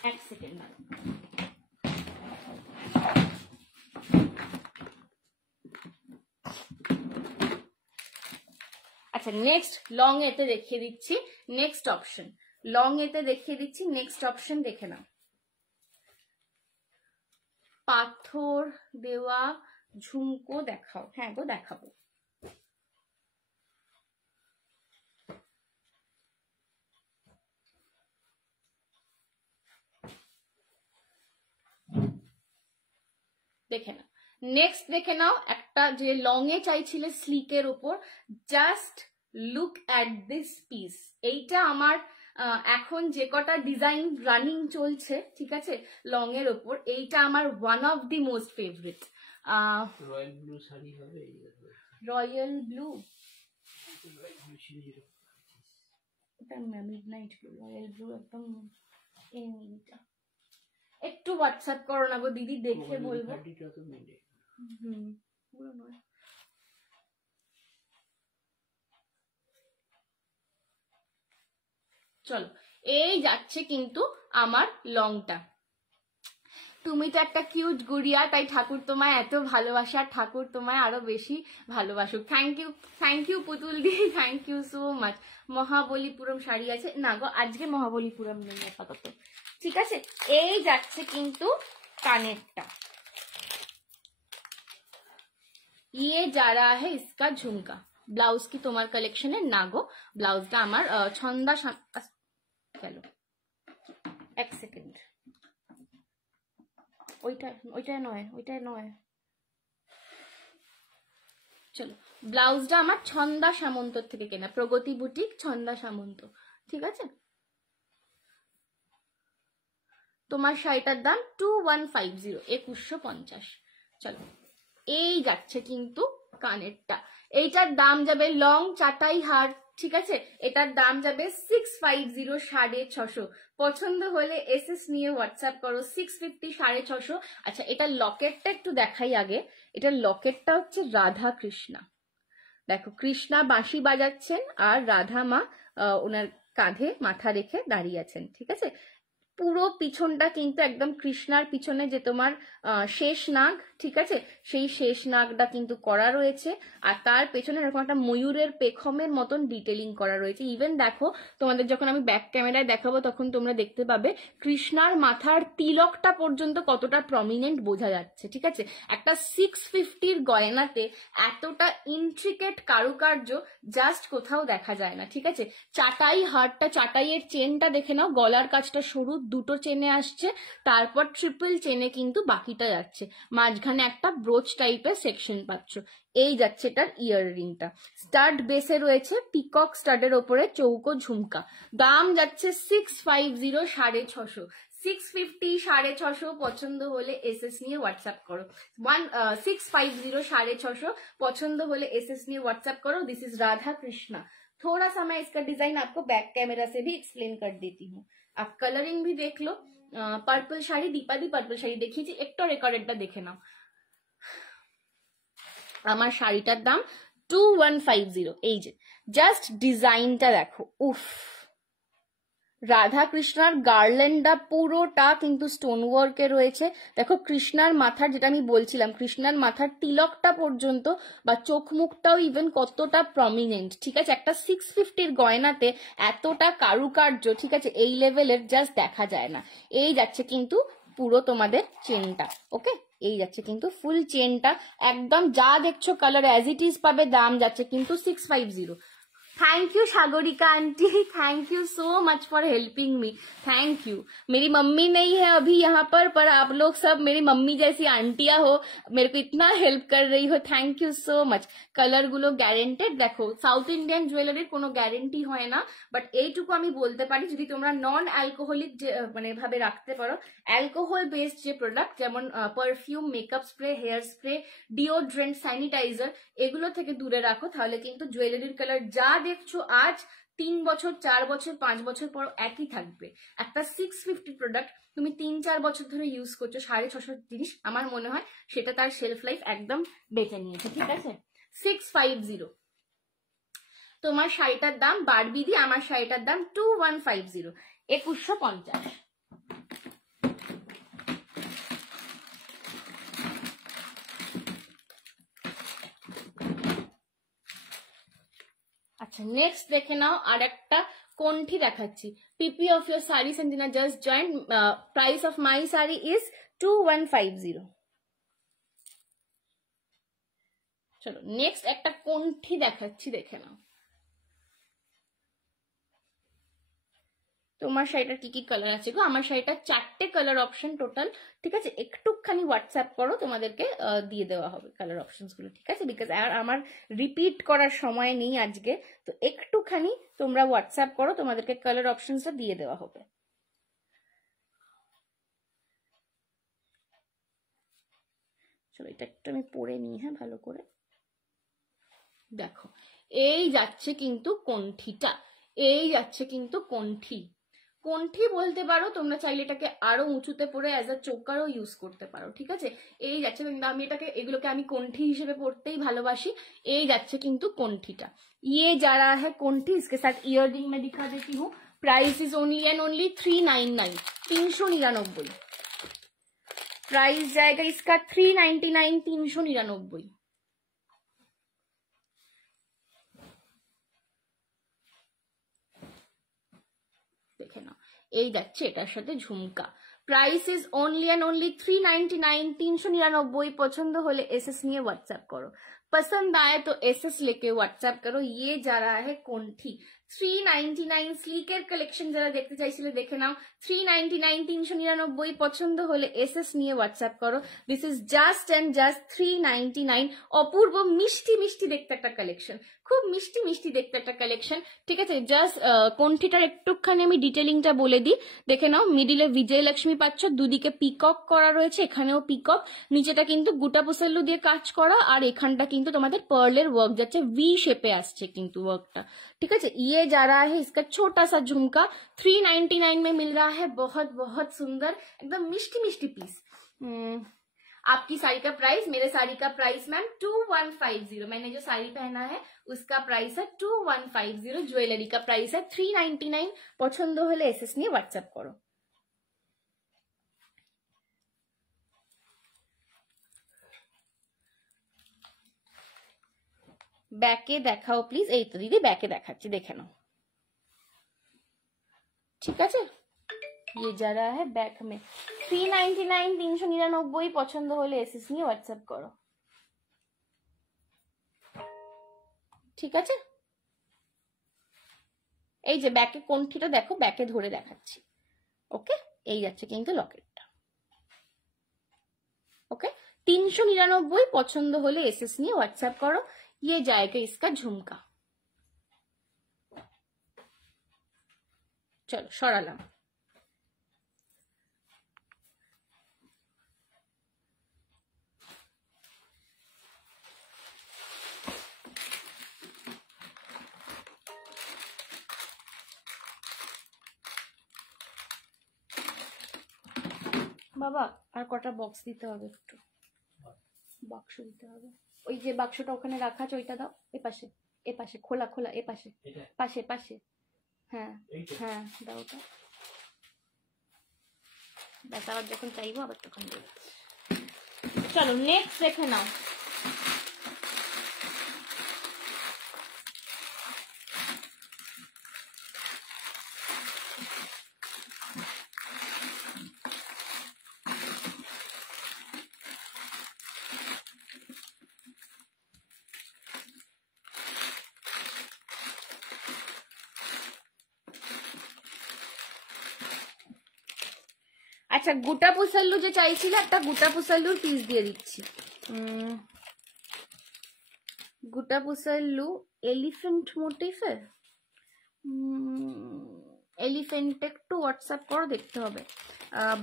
এক সেকেন্ড, আচ্ছা নেক্সট লং এতে দেখিয়ে দিচ্ছি নেক্সট অপশন, লং এতে দেখিয়ে দিচ্ছি নেক্সট অপশন, দেখে নাও। পাথর দেওয়া ঝুমকো দেখাও। হ্যাঁ গো দেখাবো। দেখে নাও নেক্সট, দেখে নাও একটা যে লং এ চাইছিলে স্লিকের উপর, just look at this piece. এইটা আমার এখন যে কটা ডিজাইন রানিং চলছে, ঠিক আছে, লং এর ওপর, এইটা আমার one of the most favourite. Royal blue sari হবে, রয়্যাল ব্লু, এটা মিডনাইট ব্লু, রয়্যাল ব্লু একদম। এইটা একটু হোয়াটসঅ্যাপ করো না গো দিদি, দেখে বলবো। পুরো নয়। চলো এই যাচ্ছে কিন্তু আমার লংটা। তুমি তো একটা কিউট গুড়িয়া, তাই ঠাকুর তোমায় এত ভালোবাসা, ঠাকুর তোমায় আরো বেশি ভালোবাসুক। Thank you Putul di, thank you so much. Mahabalipuram sari আছে না গো, আজকে মহাবলীপুরম নেই আপাতত, ঠিক আছে। এই যাচ্ছে কিন্তু কানেরটা, ইয়ে যা রা হে ইসকা ঝুমকা। ব্লাউজ কি তোমার কালেকশনের? না গো, ব্লাউজটা আমার ছন্দা। গেল এক সেকেন্ড, ওইটা নয়। চলো, ব্লাউজটা আমার ছন্দা সামন্ত থেকে কেনা, প্রগতি বুটিক ছন্দা সামন্ত, ঠিক আছে। তোমার শাড়িটার দাম 2150, 2150। চলো এই যাচ্ছে কিন্তু কানেরটা, এইটার দাম যাবে লং চাটাই হার, ঠিক আছে, এটার দাম যাবে 650, 650। পছন্দ হলে এসএস নিয়ে হোয়াটসঅ্যাপ করো। 650, 650। আচ্ছা এটা লকেটটা একটু দেখাই আগে। এটা লকেটটা হচ্ছে রাধা কৃষ্ণা, দেখো কৃষ্ণা বাঁশি বাজাচ্ছেন আর রাধা মা ওনার কাঁধে মাথা রেখে দাঁড়িয়ে আছেন, ঠিক আছে। পুরো পিছনটা কিন্তু একদম কৃষ্ণার পিছনে যে তোমার শেষ নাগ, ঠিক আছে, সেই শেষ নাগটা কিন্তু করা রয়েছে, আর তার পেছনে এরকম একটা ময়ূরের পেখমের মতন ডিটেলিং করা রয়েছে। ইভেন দেখো তোমাদের যখন আমি ব্যাক ক্যামেরায় দেখাবো তখন তোমরা দেখতে পাবে কৃষ্ণার মাথার তিলকটা পর্যন্ত কতটা প্রমিনেন্ট বোঝা যাচ্ছে, ঠিক আছে। একটা 650-র গয়নাতে এতটা ইন্ট্রিকেট কারুকার্য জাস্ট কোথাও দেখা যায় না, ঠিক আছে। চাটাই হারটা, চাটাইয়ের চেনটা দেখে নাও, গলার কাছটা সরু, দুটো চেনে আসছে, তারপর ট্রিপল চেনে কিন্তু বাকিটা যাচ্ছে, মাঝখানে একটা ব্রোচ টাইপের সেকশন পাচ্ছ। এই যাচ্ছে এটার ইয়াররিংটা, স্টাড বেসে রয়েছে পিকক স্টাডের ওপরে চৌকো ঝুমকা। দাম যাচ্ছে 650, 650। 650, 650। পছন্দ হলে এসএস নিয়ে হোয়াটসঅ্যাপ করো। 650, 650। पसंद होले एसएस निये व्हाट्सएप करो। This is Radha Krishna. थोड़ा सा मैं इसका डिजाइन आपको बैक कैमरा से भी एक्सप्लेन कर देती हूँ, आप कलरिंग भी देख लो। पर्पल शाड़ी, दीपादी पर्पल शाड़ी देखिए, एक तो रेकर्डेडটা দেখে নাও। আমার শাড়িটার দাম 2150। এই যে জাস্ট ডিজাইনটা দেখো, উফ, রাধা কৃষ্ণার গার্ল্যান্ডটা পুরোটা কিন্তু স্টোন ওয়ার্কে রয়েছে। দেখো কৃষ্ণার মাথার, যেটা আমি বলছিলাম, কৃষ্ণার মাথার তিলকটা পর্যন্ত বা চোখ মুখটাও ইভেন কতটা প্রমিনেন্ট, ঠিক আছে। একটা 650-র গয়নাতে এতটা কারুকার্য, ঠিক আছে, এই লেভেলের জাস্ট দেখা যায় না। এই যাচ্ছে কিন্তু পুরো তোমাদের চেনটা, ওকে, এই যাচ্ছে কিন্তু ফুল চেনটা, একদম যা দেখছো কালার অ্যাজ ইট ইজ পাবে। দাম যাচ্ছে কিন্তু 650। Thank you Sagarika aunty, thank you so much for helping me, thank you. मेरी मम्मी नहीं है अभी यहाँ पर आप लोग सब मेरी मम्मी जैसी आंटियां हो, मेरे को इतना हेल्प कर रही हो, thank you so much. Colour गुलो ग्यारेंटेड, देखो साउथ इंडियन জুয়েলারির কোনো গ্যারেন্টি হয় না, বাট এইটুকু আমি বলতে পারি যদি তোমরা নন অ্যালকোহলিক মানে ভাবে রাখতে পারো, অ্যালকোহল বেসড যে প্রোডাক্ট যেমন perfume, makeup spray, hair spray, deodorant, sanitizer, এগুলো থেকে দূরে রাখো, তাহলে কিন্তু জুয়েলারির কালার যা দেখছো আজ 3 বছর 4 বছর 5 বছর পর একই থাকবে। একটা 650 প্রোডাক্ট তুমি 3-4 বছর ধরে ইউজ করছো, 650 জিনিস, আমার মনে হয় সেটা তার শেলফ লাইফ একদম বেঁচে নিয়েছে, ঠিক আছে। 650 তোমার শাড়িটার দাম, বারবিদি আমার শাড়িটার দাম 2150, 2150। আচ্ছা নেক্সট দেখে নাও, আর একটা কোনঠি দেখাচ্ছি। PP of your sari Sanjina just join, price of my sari is 2150। চলো নেক্সট একটা কোনঠি দেখাচ্ছি, দেখে নাও। তোমার শাড়িটার কি কি কালার আছে গো? আমার শাড়িটার 4টে কালার অপশন টোটাল, ঠিক আছে? একটুখানি হোয়াটসঅ্যাপ করো, তোমাদেরকে দিয়ে দেওয়া হবে কালার অপশনস গুলো, ঠিক আছে? বিকজ আর আমার রিপিট করার সময় নেই আজকে, তো একটুখানি তোমরা হোয়াটসঅ্যাপ করো, তোমাদেরকে কালার অপশনসটা দিয়ে দেওয়া হবে। চলো এটা একটু আমি পরে নিই, হ্যাঁ, ভালো করে দেখো। এই যাচ্ছে কিন্তু কোনঠিটা, এই যাচ্ছে কিন্তু কোনঠি। কোনঠি বলতে পারো তোমরা, চাইলে এটাকে আরো উঁচুতে পরে অ্যাজ আ চোকারও ইউজ করতে পারো, ঠিক আছে? এই যাচ্ছে, কিন্তু আমি এগুলোকে আমি কোনঠি হিসেবে পড়তেই ভালোবাসি। এই যাচ্ছে কিন্তু কোনঠিটা। ये जा रहा है कोंठी, इसके साथ ईयररिंग में दिखा देती हूँ। Price is only and only 399, 399। Price जाएगा इसका 399, 399। দেখে নাও, এই যাচ্ছে এটার সাথে jhumka. Price is only and only 399, 399। পছন্দ হলে এসএস নিয়ে হোয়াটসঅ্যাপ করো, पसंद आए तो एसएस लेके व्हाट्सएप करो। ये जा रहा है कोंठी 399। স্লিকের কালেকশন যারা দেখতে চাইছিলে দেখে নাও, 399, 399। পছন্দ হলে এসএস নিয়ে হোয়াটসঅ্যাপ করো। This is just and just 399। অপূর্ব মিষ্টি মিষ্টি দেখতে একটা কালেকশন, খুব মিষ্টি মিষ্টি দেখতে একটা কালেকশন, ঠিক আছে? জাস্ট কোনঠিটার একটুখানি আমি ডিটেলিংটা বলে দিই, দেখে নাও। মিডিলে বিজয়লক্ষ্মী পাচ্ছ, দুদিকে পিকক করা রয়েছে, এখানেও পিকক, নিচেটা কিন্তু গুটা পুসাল্লু দিয়ে কাজ করা, আর এখানটা কিন্তু তোমাদের পার্লের ওয়ার্ক যাচ্ছে, ভি শেপে আসছে কিন্তু ওয়ার্কটা, ঠিক আছে? ये जा रहा है इसका छोटा सा झुमका, 399 में मिल रहा है। बहुत बहुत सुंदर, एकदम मिष्टी मिष्टी पीस। आपकी साड़ी का प्राइस, मेरे साड़ी का प्राइस मैम 2150। मैंने जो साड़ी पहना है उसका प्राइस है 2150। ज्वेलरी का प्राइस है 399। पसंद होले एसएस নিয়ে হোয়াটসঅ্যাপ করো। ব্যাকে দেখাও প্লিজ। এই তো দিদি ব্যাকে দেখাচ্ছি, দেখে নাও, ঠিক আছে? ये जा रहा है बैक में 399, 399। পছন্দ হলে এসএস নিয়ে হোয়াটসঅ্যাপ করো, ঠিক আছে? এই যে ব্যাকে কোনঠিটা দেখো, ব্যাকে ধরে দেখাচ্ছি, ওকে? এই যাচ্ছে কিন্তু লকেটটা, ওকে? 399। পছন্দ হলে এসএস নিয়ে হোয়াটসঅ্যাপ করো। ये जाएगा इसका झुमका। চলো সরালাম। বাবা আর কটা বক্স দিতে হবে, একটু বাক্স দিতে হবে। ওই যে বাক্সটা ওখানে রাখা আছে ওইটা দাও, এপাশে, এপাশে খোলা খোলা, এপাশে, পাশে পাশে, হ্যাঁ হ্যাঁ দাও ওটা। ব্যাস, আবার যখন চাইবো আবার তখন দেবো। চলো নেক্সট দেখে নাও। আচ্ছা গোটা পুসাল্লু যে চাইছিলে, একটা গোটা পুসাল্লুর পিস দিয়ে দিচ্ছি। গোটা পুসাল্লু এলিফেন্ট মোটিফে, এলিফেন্ট একটু হোয়াটসঅ্যাপ করো, দেখতে হবে।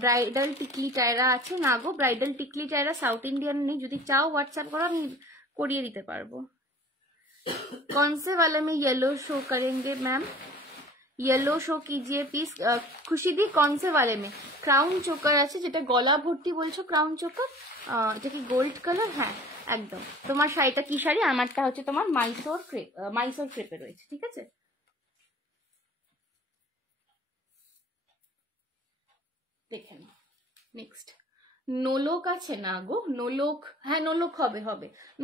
ব্রাইডাল টিকলি টায়রা আছে না গো? ব্রাইডাল টিকলি টায়রা সাউথ ইন্ডিয়ান নেই, যদি চাও হোয়াটসঅ্যাপ করো, আমি করিয়ে দিতে পারবো। कौन से वाले में येलो शो करेंगे मैम? येलो शो कीजिए प्लीज। खुशी दी कौन से वाले में? क्राउन चोकर আছে, যেটা গলা ভর্তি বলছো ক্রাউন চোকার, এটা কি গোল্ড কালার? হ্যাঁ একদম। তোমার শাড়িটা কি শাড়ি? আমারটা হচ্ছে তোমার মাইসোর ক্রেপ, মাইসোর ক্রেপে রয়েছে, ঠিক আছে? দেখে নাও। নেক্সট নোলক আছে না গো, নোলক, হ্যাঁ নোলক হবে,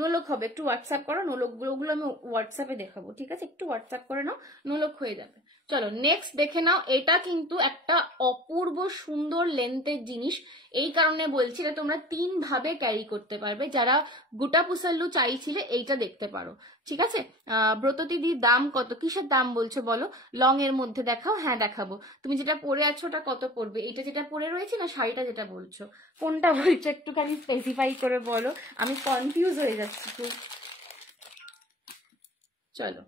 নোলক হবে। একটু হোয়াটসঅ্যাপ করো, নোলক গুলো আমি হোয়াটসঅ্যাপে দেখাবো, ঠিক আছে? একটু হোয়াটসঅ্যাপ করে নাও, নোলক হয়ে যাবে। চলো নেক্সট দেখে নাও। এটা কিন্তু একটা অপূর্ব সুন্দর লেন্থের জিনিস, এই কারণে বলছি এটা তোমরা 3 ভাবে ক্যারি করতে পারবে। যারা গোটা পুসাল্লু চাইছিলে এইটা দেখতে পারো, ঠিক আছে? ব্রততিদির দাম কত, কিসের দাম বলছো বলো? লং এর মধ্যে দেখাও। হ্যাঁ দেখাবো। তুমি যেটা পরে আছো ওটা কত পড়বে? এটা যেটা পরে রয়েছে না শাড়িটা যেটা বলছো, কোনটা বলছো একটুখানি স্পেসিফাই করে বলো, আমি কনফিউজ হয়ে যাচ্ছি খুব। চলো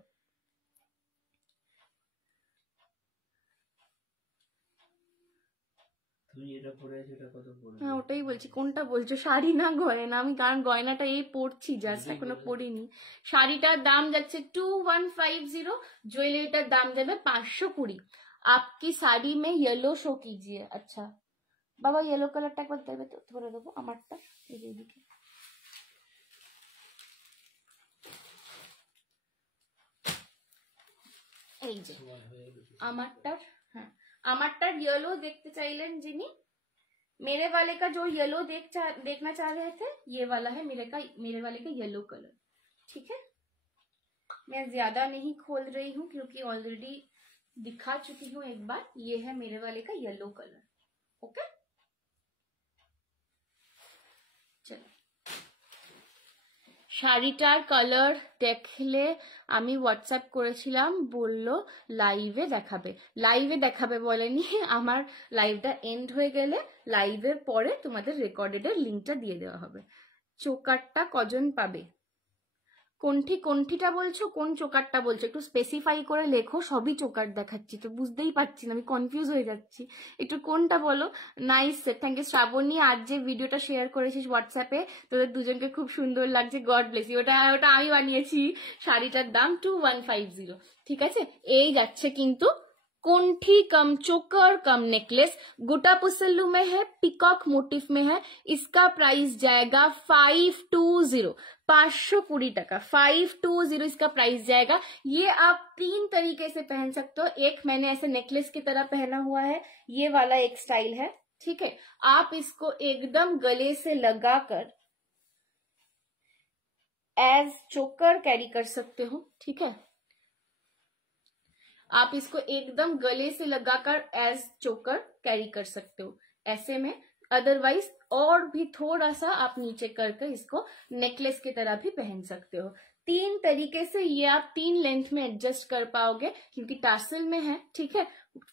হ্যাঁ ওটাই বলছি, কোনটা বলছো, শাড়ি না গয়না? আমি কারণ গয়নাটা এই পরছি জাস্ট, এখনো পরিনি। শাড়িটার দাম যাচ্ছে 2150, জুয়েলারিটার দাম যাবে 520। আপকি শাড়ি মে येलो শো কিজিয়ে। আচ্ছা বাবা येलो কালারটা একবার দেবে তো, ধরে দেবো আমারটা, এইদিকে। এই যে আমারটার, হ্যাঁ আমারটার येलो দেখতে চাইলেন যিনি, मेरे वाले का जो येलो देखना चाह रहे थे, ये वाला है मेरे वाले का येलो कलर, ठीक है? मैं ज्यादा नहीं खोल रही हूँ क्योंकि ऑलरेडी दिखा चुकी हूँ एक बार। ये है मेरे वाले का येलो कलर, ओके? चलो শাড়িটার কালার দেখলে আমি হোয়াটসঅ্যাপ করেছিলাম, বললো লাইভে দেখাবে। লাইভে দেখাবে বলেনি, আমার লাইভটা এন্ড হয়ে গেলে লাইভের পরে তোমাদের রেকর্ডেডের লিঙ্কটা দিয়ে দেওয়া হবে। চোকারটা কজন পাবে? কোনঠিটা বলছো, কোন চোকারটা বলছো? একটু স্পেসিফাই করে লেখো, সবই চোকার দেখাচ্ছি তো বুঝতেই পারছি না, আমি কনফিউজ হয়ে যাচ্ছি। একটু কোনটা বলো। Nice, thank you Shrabani. আজ যে ভিডিওটা শেয়ার করেছিস হোয়াটসঅ্যাপে, তোদের দুজনকে খুব সুন্দর লাগছে, গড ব্লেস ইউ। ওটা আমি বানিয়েছি। শাড়িটার দাম 2150, ঠিক আছে? এই যাচ্ছে কিন্তু कोंठी कम चोकर कम नेकलेस, गोटा पुसल्लू में है, पिकॉक मोटिफ में है। इसका प्राइस जाएगा 520, 520 টাকা, 520 इसका प्राइस जाएगा। ये आप 3 तरीके से पहन सकते हो। एक मैंने ऐसे नेकलेस की तरह पहना हुआ है, ये वाला एक स्टाइल है, ठीक है? आप इसको एकदम गले से लगाकर एज चोकर कैरी कर सकते हो, ठीक है? आप इसको एकदम गले से लगाकर एज चोकर कैरी कर सकते हो ऐसे में। अदरवाइज और भी थोड़ा सा आप नीचे करके इसको नेकलेस की तरह भी पहन सकते हो। 3 तरीके से ये आप 3 लेंथ में एडजस्ट कर पाओगे क्योंकि टार्सल में है, ठीक है?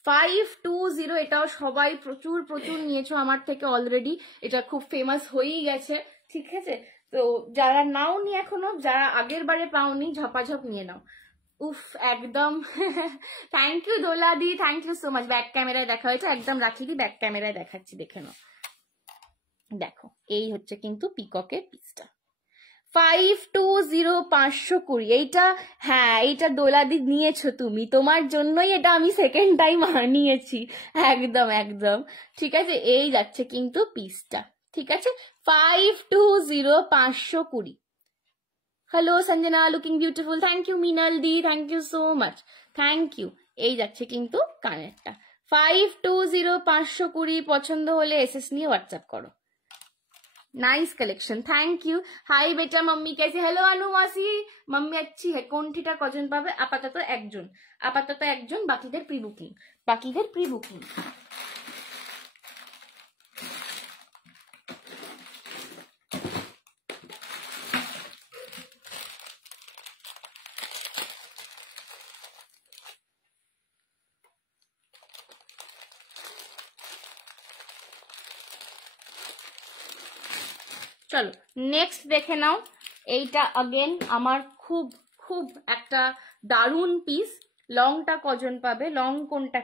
520 এটাও সবাই প্রচুর নিয়েছো আমার থেকে অলরেডি, এটা খুব ফেমাস হয়েই গেছে, ঠিক আছে? তো যারা নাওনি এখনো, যারা আগের বারে পাওনি, ঝপাঝপ নিয়ে নাও। উফ একদম থ্যাংক ইউ দোলা দি, thank you so much. Back ক্যামেরায় দেখা হয়েছে, একদম রাখি দি, ব্যাক ক্যামেরায় দেখাচ্ছি, দেখে নাও। দেখো এই হচ্ছে কিন্তু পিককের পিসটা, 520, 520। এইটা হ্যাঁ, এইটা দোলা দি নিয়েছো তুমি, তোমার জন্যই এটা আমি সেকেন্ড টাইম নিয়েছি, একদম একদম, ঠিক আছে? এই যাচ্ছে কিন্তু পিসটা, ঠিক আছে? 520, 520। Hello Sanjana, looking beautiful, thank you Meenal the, thank you so much, thank you. এই যাচ্ছে কিন্তু কানেরটা 520, 520। পছন্দ হলে এসএস নিয়ে হোয়াটসঅ্যাপ করো। Nice collection, thank you. Hi बेटा, मम्मी कैसे? हेलो अनु मासी, मम्मी अच्छी है। কোনটিটা কজন পাবে? আপাতত একজন, বাকিদের প্রি বুকিং। চলো নেক্সট দেখে নাও। এইটা अगेन আমার খুব একটা দারুণ পিস। লংটা কজন পাবে? লং কোনটা?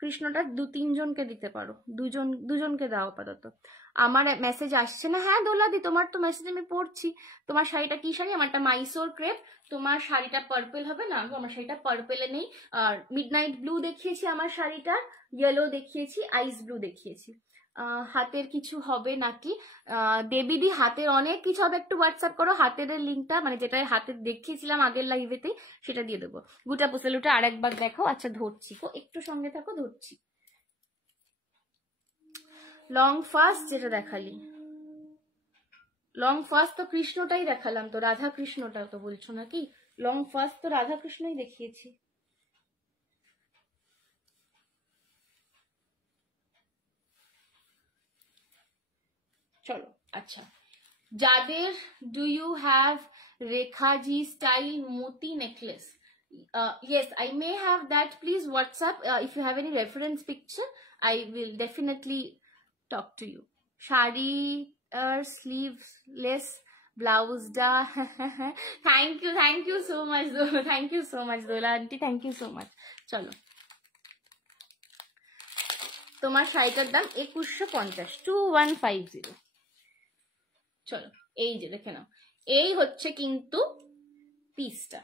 কৃষ্ণটা 2-3 জনকে দিতে পারো, দুজনকে দাও আপাতত। আমার মেসেজ আসছে না। হ্যাঁ দোলাদি, তোমার তো মেসেজ আমি পড়ছি। তোমার শাড়িটা কি শাড়ি? আমারটা মাইসোর ক্রেপ। তোমার শাড়িটা পার্পল হবে না? আমার শাড়িটা পার্পেলে নেই। আর মিডনাইট ব্লু দেখিয়েছি আমার শাড়িটা, ইয়েলো দেখিয়েছি, আইস ব্লু দেখিয়েছি। হাতের কিছু হবে নাকি? দেবীদি হাতের অনেক কিছু হবে, একটু হোয়াটসঅ্যাপ করো। হাতের লিঙ্কটা মানে যেটা হাতের দেখিয়েছিলাম আগের লাইভেতে, সেটা দিয়ে দেবো। গোটা পুসেলুটা আরেকবার দেখো। আচ্ছা ধরছি, একটু সঙ্গে থাকো, ধরছি। লং ফার্স্ট যেটা দেখালি, লং ফার্স্ট তো কৃষ্ণটাই দেখালাম, তো রাধা কৃষ্ণটা তো বলছো নাকি? লং ফার্স্ট তো রাধা কৃষ্ণই দেখিয়েছি। চলো আচ্ছা, যাদের ডু ইউ হ্যাভ রেখাজি style moti necklace? Yes, I may have that. Please WhatsApp if you have any reference picture. I will definitely talk to you. Shari sleeveless blouse da. Thank you so much Dola, thank you so much Dola aunty, thank you so much. চলো, তোমার শাড়িটার দাম 2150, 2150। চলো এই যে দেখে নাও, এই হচ্ছে কিন্তু পিসটা।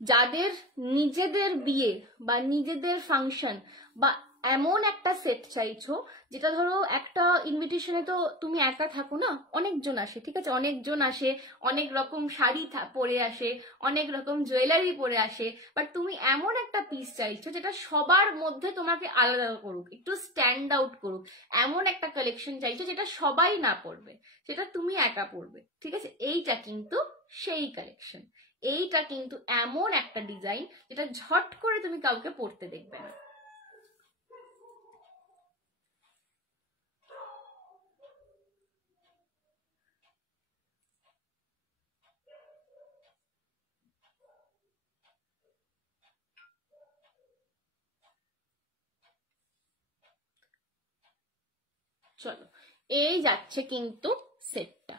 যাদের নিজেদের বিয়ে বা নিজেদের ফাংশন বা এমন একটা সেট চাইছো, যেটা ধরো একটা ইনভিটেশনে তো তুমি একা থাকো না, অনেকজন আসে, ঠিক আছে, অনেকজন আসে, অনেক রকম শাড়ি পরে আসে, অনেক রকম জুয়েলারি পরে আসে, বাট তুমি এমন একটা পিস চাইছো যেটা সবার মধ্যে তোমাকে আলাদা করুক, একটু স্ট্যান্ড আউট করুক, এমন একটা কালেকশন চাইছো যেটা সবাই না পরবে, সেটা তুমি একা পরবে, ঠিক আছে। এইটা কিন্তু সেই কালেকশন, এইটা কিন্তু এমন একটা ডিজাইন যেটা ঝট করে তুমি কাউকে পরতে দেখবে না। চলো এই যাচ্ছে কিন্তু সেটটা,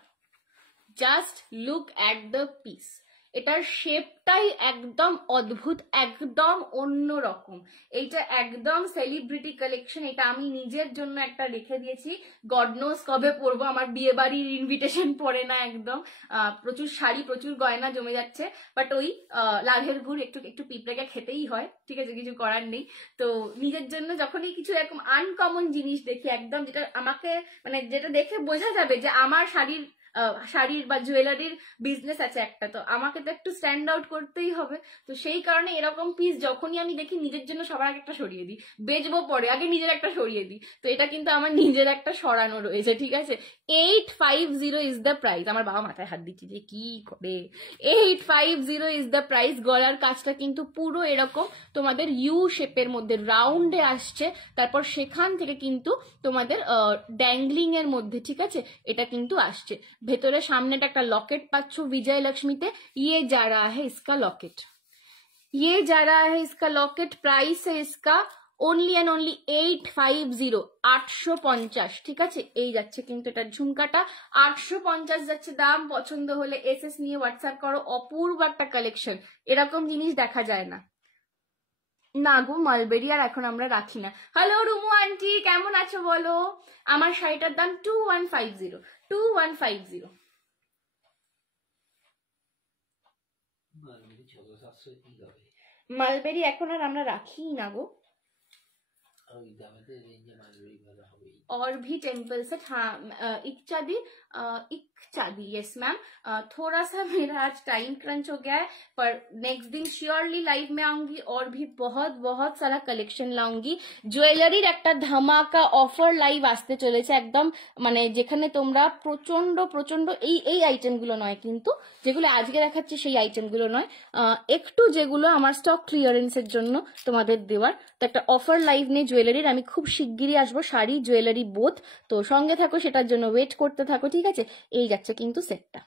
just look at the piece. এটার শেপটাই একদম অদ্ভুত, একদম অন্য রকম। এইটা একদম সেলিব্রিটি কালেকশন। এটা আমি নিজের জন্য একটা রেখে দিয়েছি, গড নোস কবে পরবো, আমার বিয়ে বাড়ির ইনভিটেশন পড়ে না একদম, প্রচুর শাড়ি প্রচুর গয়না জমে যাচ্ছে, বাট ওই লাভের গুড় একটু একটু পিঁপড়েকে খেতেই হয়, ঠিক আছে, কিছু করার নেই। তো নিজের জন্য যখনই কিছু এরকম আনকমন জিনিস দেখি, একদম যেটা আমাকে মানে যেটা দেখে বোঝা যাবে যে আমার শাড়ির বা জুয়েলারির বিজনেস আছে একটা, তো আমাকে তো একটু স্ট্যান্ড আউট করতেই হবে। তো সেই কারণে এরকম পিস যখনই আমি দেখি, নিজের জন্য সবার আগে একটা সরিয়ে দিই, বেচবো পরে, আগে নিজের একটা সরিয়ে দিই। তো এটা কিন্তু আমার নিজের একটা সরানো রয়েছে, ঠিক আছে। 850 ইজ দ্য প্রাইস। আমার বাবা মাথায় হাত দিচ্ছে যে কি করে, 850 ইজ দ্য প্রাইস। গলার কাজটা কিন্তু পুরো এরকম তোমাদের ইউ শেপের মধ্যে রাউন্ডে আসছে, তারপর সেখান থেকে কিন্তু তোমাদের ড্যাংলিং এর মধ্যে, ঠিক আছে, এটা কিন্তু আসছে। ভেতরে সামনেটা একটা লকেট পাচ্ছ বিজয় লক্ষ্মীতে। ये जा रहा है इसका लॉकेट, ये जा रहा है इसका लॉकेट। प्राइस है इसका ओनली एंड ओनली 850, 850, ঠিক আছে। এই যাচ্ছে কিন্তু এটা ঝুমকাটা 850 যাচ্ছে দাম। পছন্দ হলে এসএস নিয়ে হোয়াটসঅ্যাপ করো। অপূর্ব একটা কালেকশন, এরকম জিনিস দেখা যায় না। না গো, মালবেরি আর এখন আমরা রাখি না। হ্যালো রুমু আন্টি, কেমন আছো বলো? আমার শাড়িটার দাম 2150, 2150। মালবেরি এখন আর আমরা রাখি না গো। और भी टेम्पल सेट, हाँ इक्चादी, यस मैम। थोड़ा सा मेरा आज टाइम क्रंच हो गया है, पर नेक्स्ट दिन श्योरली लाइव में आऊंगी और भी बहुत बहुत सारा कलेक्शन लाऊंगी। জুয়েলারির একটা ধামাকা অফার লাইভ আসতে চলেছে একদম, মানে যেখানে তোমরা প্রচন্ড প্রচন্ড এই আইটেমগুলো নয় কিন্তু, যেগুলো আজকে দেখাচ্ছি সেই আইটেমগুলো নয়, একটু যেগুলো আমার স্টক ক্লিয়ারেন্সের জন্য তোমাদের দেওয়ার। তো একটা অফার লাইভ নিয়ে জুয়েলারির আমি খুব শিগগিরই আসবো, শাড়ি জুয়েলারি বোথ। তো সঙ্গে থাকো, সেটার জন্য ওয়েট করতে থাকো, ঠিক আছে। এই যাচ্ছে কিন্তু সেটটা,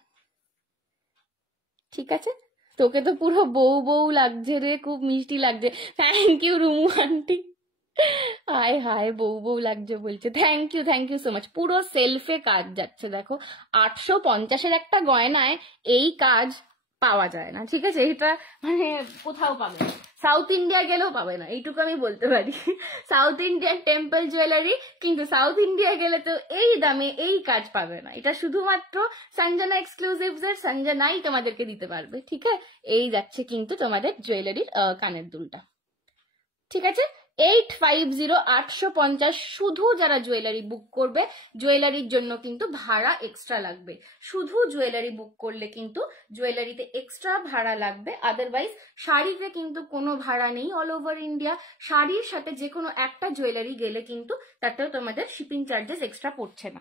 ঠিক আছে। তোকে তো পুরো বউ বউ লাগছে রে, খুব মিষ্টি লাগছে। থ্যাংক ইউ রুমু আন্টি, হায় হায় বউ বউ লাগছে বলছে। Thank you so much. পুরো সেলফে কাজ যাচ্ছে দেখো, 850-এর একটা গয়নায় এই কাজ পাওয়া যায় না, ঠিক আছে। এটা মানে কোথাও পাবে না, সাউথ ইন্ডিয়া গেলেও পাবে না, এইটুকু আমি বলতে পারি। সাউথ ইন্ডিয়ান টেম্পল জুয়েলারি, কিন্তু সাউথ ইন্ডিয়া গেলে তো এই দামে এই কাজ পাবে না। এটা শুধুমাত্র সঞ্জনা এক্সক্লুসিভস এর সঞ্জনাই তোমাদেরকে দিতে পারবে, ঠিক আছে। এই যাচ্ছে কিন্তু তোমাদের জুয়েলারির কানের দুলটা, ঠিক আছে। 850 850 শুধু যারা জুয়েলারি বুক করবে, জুয়েলারির জন্য কিন্তু ভাড়া এক্সট্রা লাগবে। শুধু জুয়েলারি বুক করলে কিন্তু জুয়েলারিতে এক্সট্রা ভাড়া লাগবে, আদারওয়াইজ শাড়িতে কিন্তু কোনো ভাড়া নেই। অল ওভার ইন্ডিয়া শাড়ির সাথে যে কোনো একটা জুয়েলারি গেলে কিন্তু তাতেও তোমাদের শিপিং চার্জেস এক্সট্রা পড়ছে না।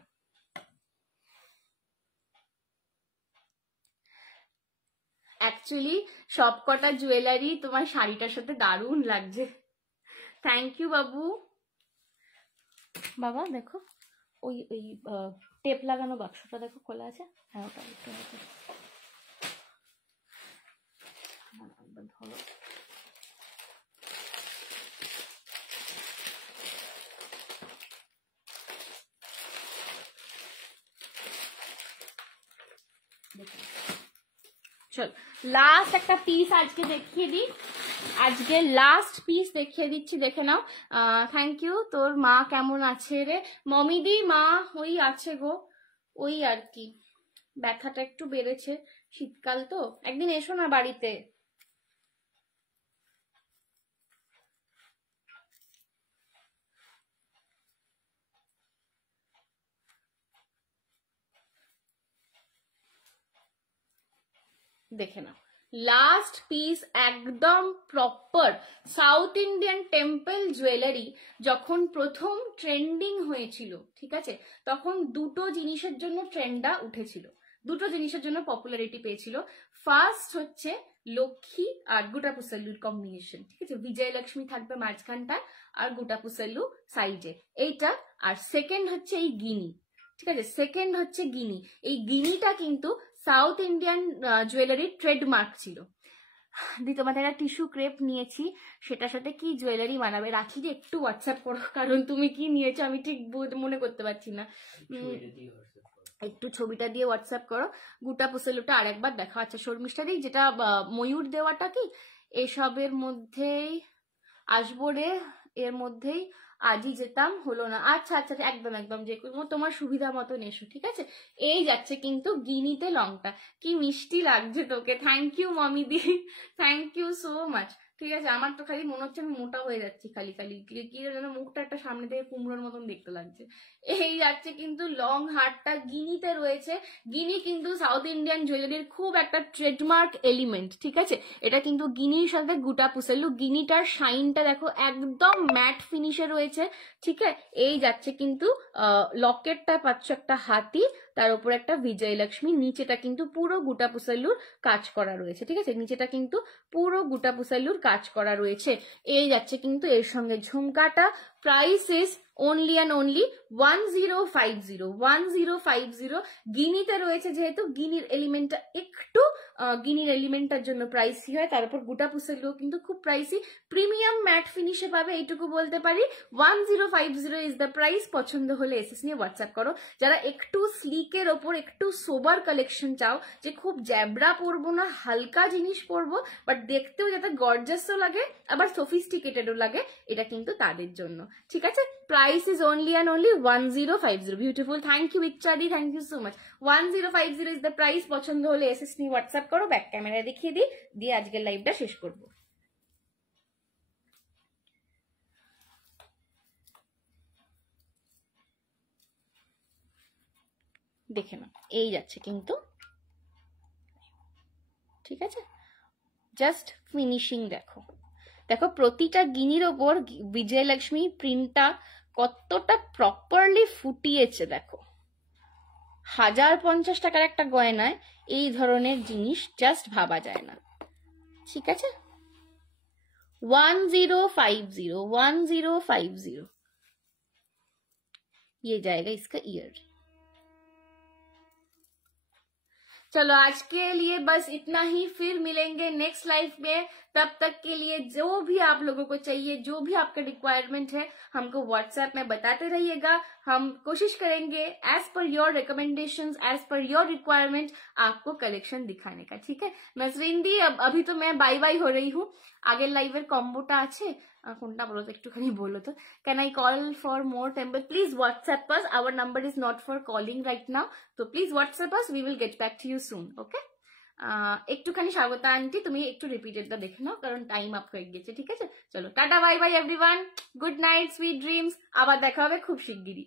অ্যাকচুয়ালি সবকটা জুয়েলারি তোমার শাড়িটার সাথে দারুণ লাগছে। থ্যাংক ইউ বাবু। বাবা দেখো ওই ওই টেপ লাগানো বাক্সটা দেখো খোলা আছে। হ্যাঁ ওটা ধরো। চল লাস্ট একটা পিস আজকে দেখিয়ে দিই, আজকে লাস্ট পিস দেখিয়ে দিচ্ছি, দেখে নাও। Thank you. তোর মা কেমন আছে রে? মমিদি মা ওই আছে গো, ওই আর কি ব্যথাটা একটু বেড়েছে, শীতকাল তো। একদিন এসো না বাড়িতে। দেখে নাও লাস্ট পিস একদম proper south Indian temple jewellery. যখন প্রথম ট্রেন্ডিং হয়েছিল, ঠিক আছে, তখন দুটো জিনিসের জন্য ট্রেন্ডটা উঠেছিল, দুটো জিনিসের জন্য পপুলারিটি পেয়েছিল। ফার্স্ট হচ্ছে লক্ষ্মী আর গুটাপুসাল্লুর কম্বিনেশন, ঠিক আছে, বিজয়লক্ষ্মী থাকবে মাঝখানটা আর গুটাপুসাল্লু সাইডে, এইটা। আর সেকেন্ড হচ্ছে এই গিনি, ঠিক আছে, সেকেন্ড হচ্ছে গিনি। এই গিনিটা কিন্তু সাউথ ইন্ডিয়ান জুয়েলারির ট্রেডমার্ক ছিল। দি তোমাদের একটা টিস্যু ক্রেপ নিয়েছি, সেটার সাথে কি জুয়েলারি বানাবে রাখি যে একটু হোয়াটসঅ্যাপ করো, কারণ তুমি কি নিয়েছো আমি ঠিক মনে করতে পারছি না। একটু ছবিটা দিয়ে হোয়াটসঅ্যাপ করো। গুটাপুসাল্লুটা আরেকবার দেখা। আচ্ছা শর্মিষ্ঠা দিই, যেটা ময়ূর দেওয়াটা কি এসবের মধ্যেই আসবো রে, এর মধ্যেই আজই যেতাম, হলো না। আচ্ছা আচ্ছা একদম একদম যে তোমার সুবিধা মতন এসো, ঠিক আছে। এই যাচ্ছে কিন্তু গিনিতে লংটা, কি মিষ্টি লাগছে তোকে। থ্যাংক ইউ মমি দি, থ্যাংক ইউ সো মাচ। ঠিক আছে, আমার তো খালি মনে হচ্ছে আমি মোটা হয়ে যাচ্ছি, খালি খালি কি যেন মুখটা একটা সামনে থেকে কুমড়োর মতন দেখতে লাগছে। এই যাচ্ছে কিন্তু লং হারটা গিনিতে রয়েছে। গিনি কিন্তু সাউথ ইন্ডিয়ান জুয়েলারির খুব একটা ট্রেডমার্ক এলিমেন্ট, ঠিক আছে। এটা কিন্তু গিনির সাথে গুটাপুসাল্লু, গিনিটার শাইনটা দেখো একদম ম্যাট ফিনিশে রয়েছে, ঠিক আছে। এই যাচ্ছে কিন্তু লকেটটা পাচ্ছ একটা হাতি, তার উপর একটা বিজয়লক্ষ্মী, নিচেটা কিন্তু পুরো গুটাপুসাল্লুর কাজ করা রয়েছে, ঠিক আছে, নিচেটা কিন্তু পুরো গুটাপুসাল্লুর কাজ করা রয়েছে। এই যাচ্ছে কিন্তু এর সঙ্গে ঝুমকাটা। Price is only and only 1050 1050। গিনিতে রয়েছে যেহেতু গিনির এলিমেন্টটা একটু গিনির এলিমেন্টটার জন্য প্রাইসি হয়, তার উপর গুটাপুসাল্লু কিন্তু খুব প্রাইসি, প্রিমিয়াম ম্যাট ফিনিশে পাবে, এইটুকু বলতে পারি। 1050 ইজ দ্য প্রাইস। পছন্দ হলে এসএস নিয়ে হোয়াটসঅ্যাপ করো। যারা একটু স্লিকের ওপর একটু সোবার কালেকশন চাও, যে খুব জ্যাবরা পরবো না, হালকা জিনিস পরবো বাট দেখতেও যাতে গর্জাসও লাগে আবার সফিস্টিকেটেডও লাগে, এটা কিন্তু তাদের জন্য, ঠিক আছে। Price is only and only 1050। Beautiful, thank you ইচ্ছাদি, thank you so much. 1050 is the price. পছন্দ হলে এসএস নিয়ে হোয়াটসঅ্যাপ করো। ব্যাক ক্যামেরা দেখিয়ে দিই, দিয়ে আজকের লাইভটা শেষ করবো। দেখে নাও এই যাচ্ছে কিন্তু, ঠিক আছে, জাস্ট ফিনিশিং দেখো, দেখো প্রতিটা গিনির ওপর বিজয়লক্ষ্মী প্রিন্টটা কতটা প্রপারলি ফুটিয়েছে দেখো। 1050 টাকার একটা গয়নায় এই ধরনের জিনিস জাস্ট ভাবা যায় না, ঠিক আছে। 1050 ये जाएगा इसका ईयर। चलो आज के लिए बस इतना ही, फिर मिलेंगे नेक्स्ट लाइफ में। तब तक के लिए जो भी आप लोगों को चाहिए, जो भी आपका रिक्वायरमेंट है, हमको व्हाट्सएप में बताते रहिएगा। हम कोशिश करेंगे as per your recommendations, as per your requirement आपको कलेक्शन दिखाने का, ठीक है। नसरिंदी अभी तो मैं बाय बाय हो रही हूँ, आगे लाइवर कॉम्बोटा আছে কোনটা বলো তো, একটুখানি বলো তো। Can I call for more temple? Please WhatsApp us, our number is not for calling right now, তো please WhatsApp us, we will get back to you soon, okay. একটুখানি স্বাগতা আন্টি তুমি একটু রিপিটেডটা দেখে নাও, কারণ টাইম আপ হয়ে গেছে। ঠিক আছে, চলো tata bye bye everyone, good night, sweet dreams, আবার দেখা হবে খুব শিগগিরই।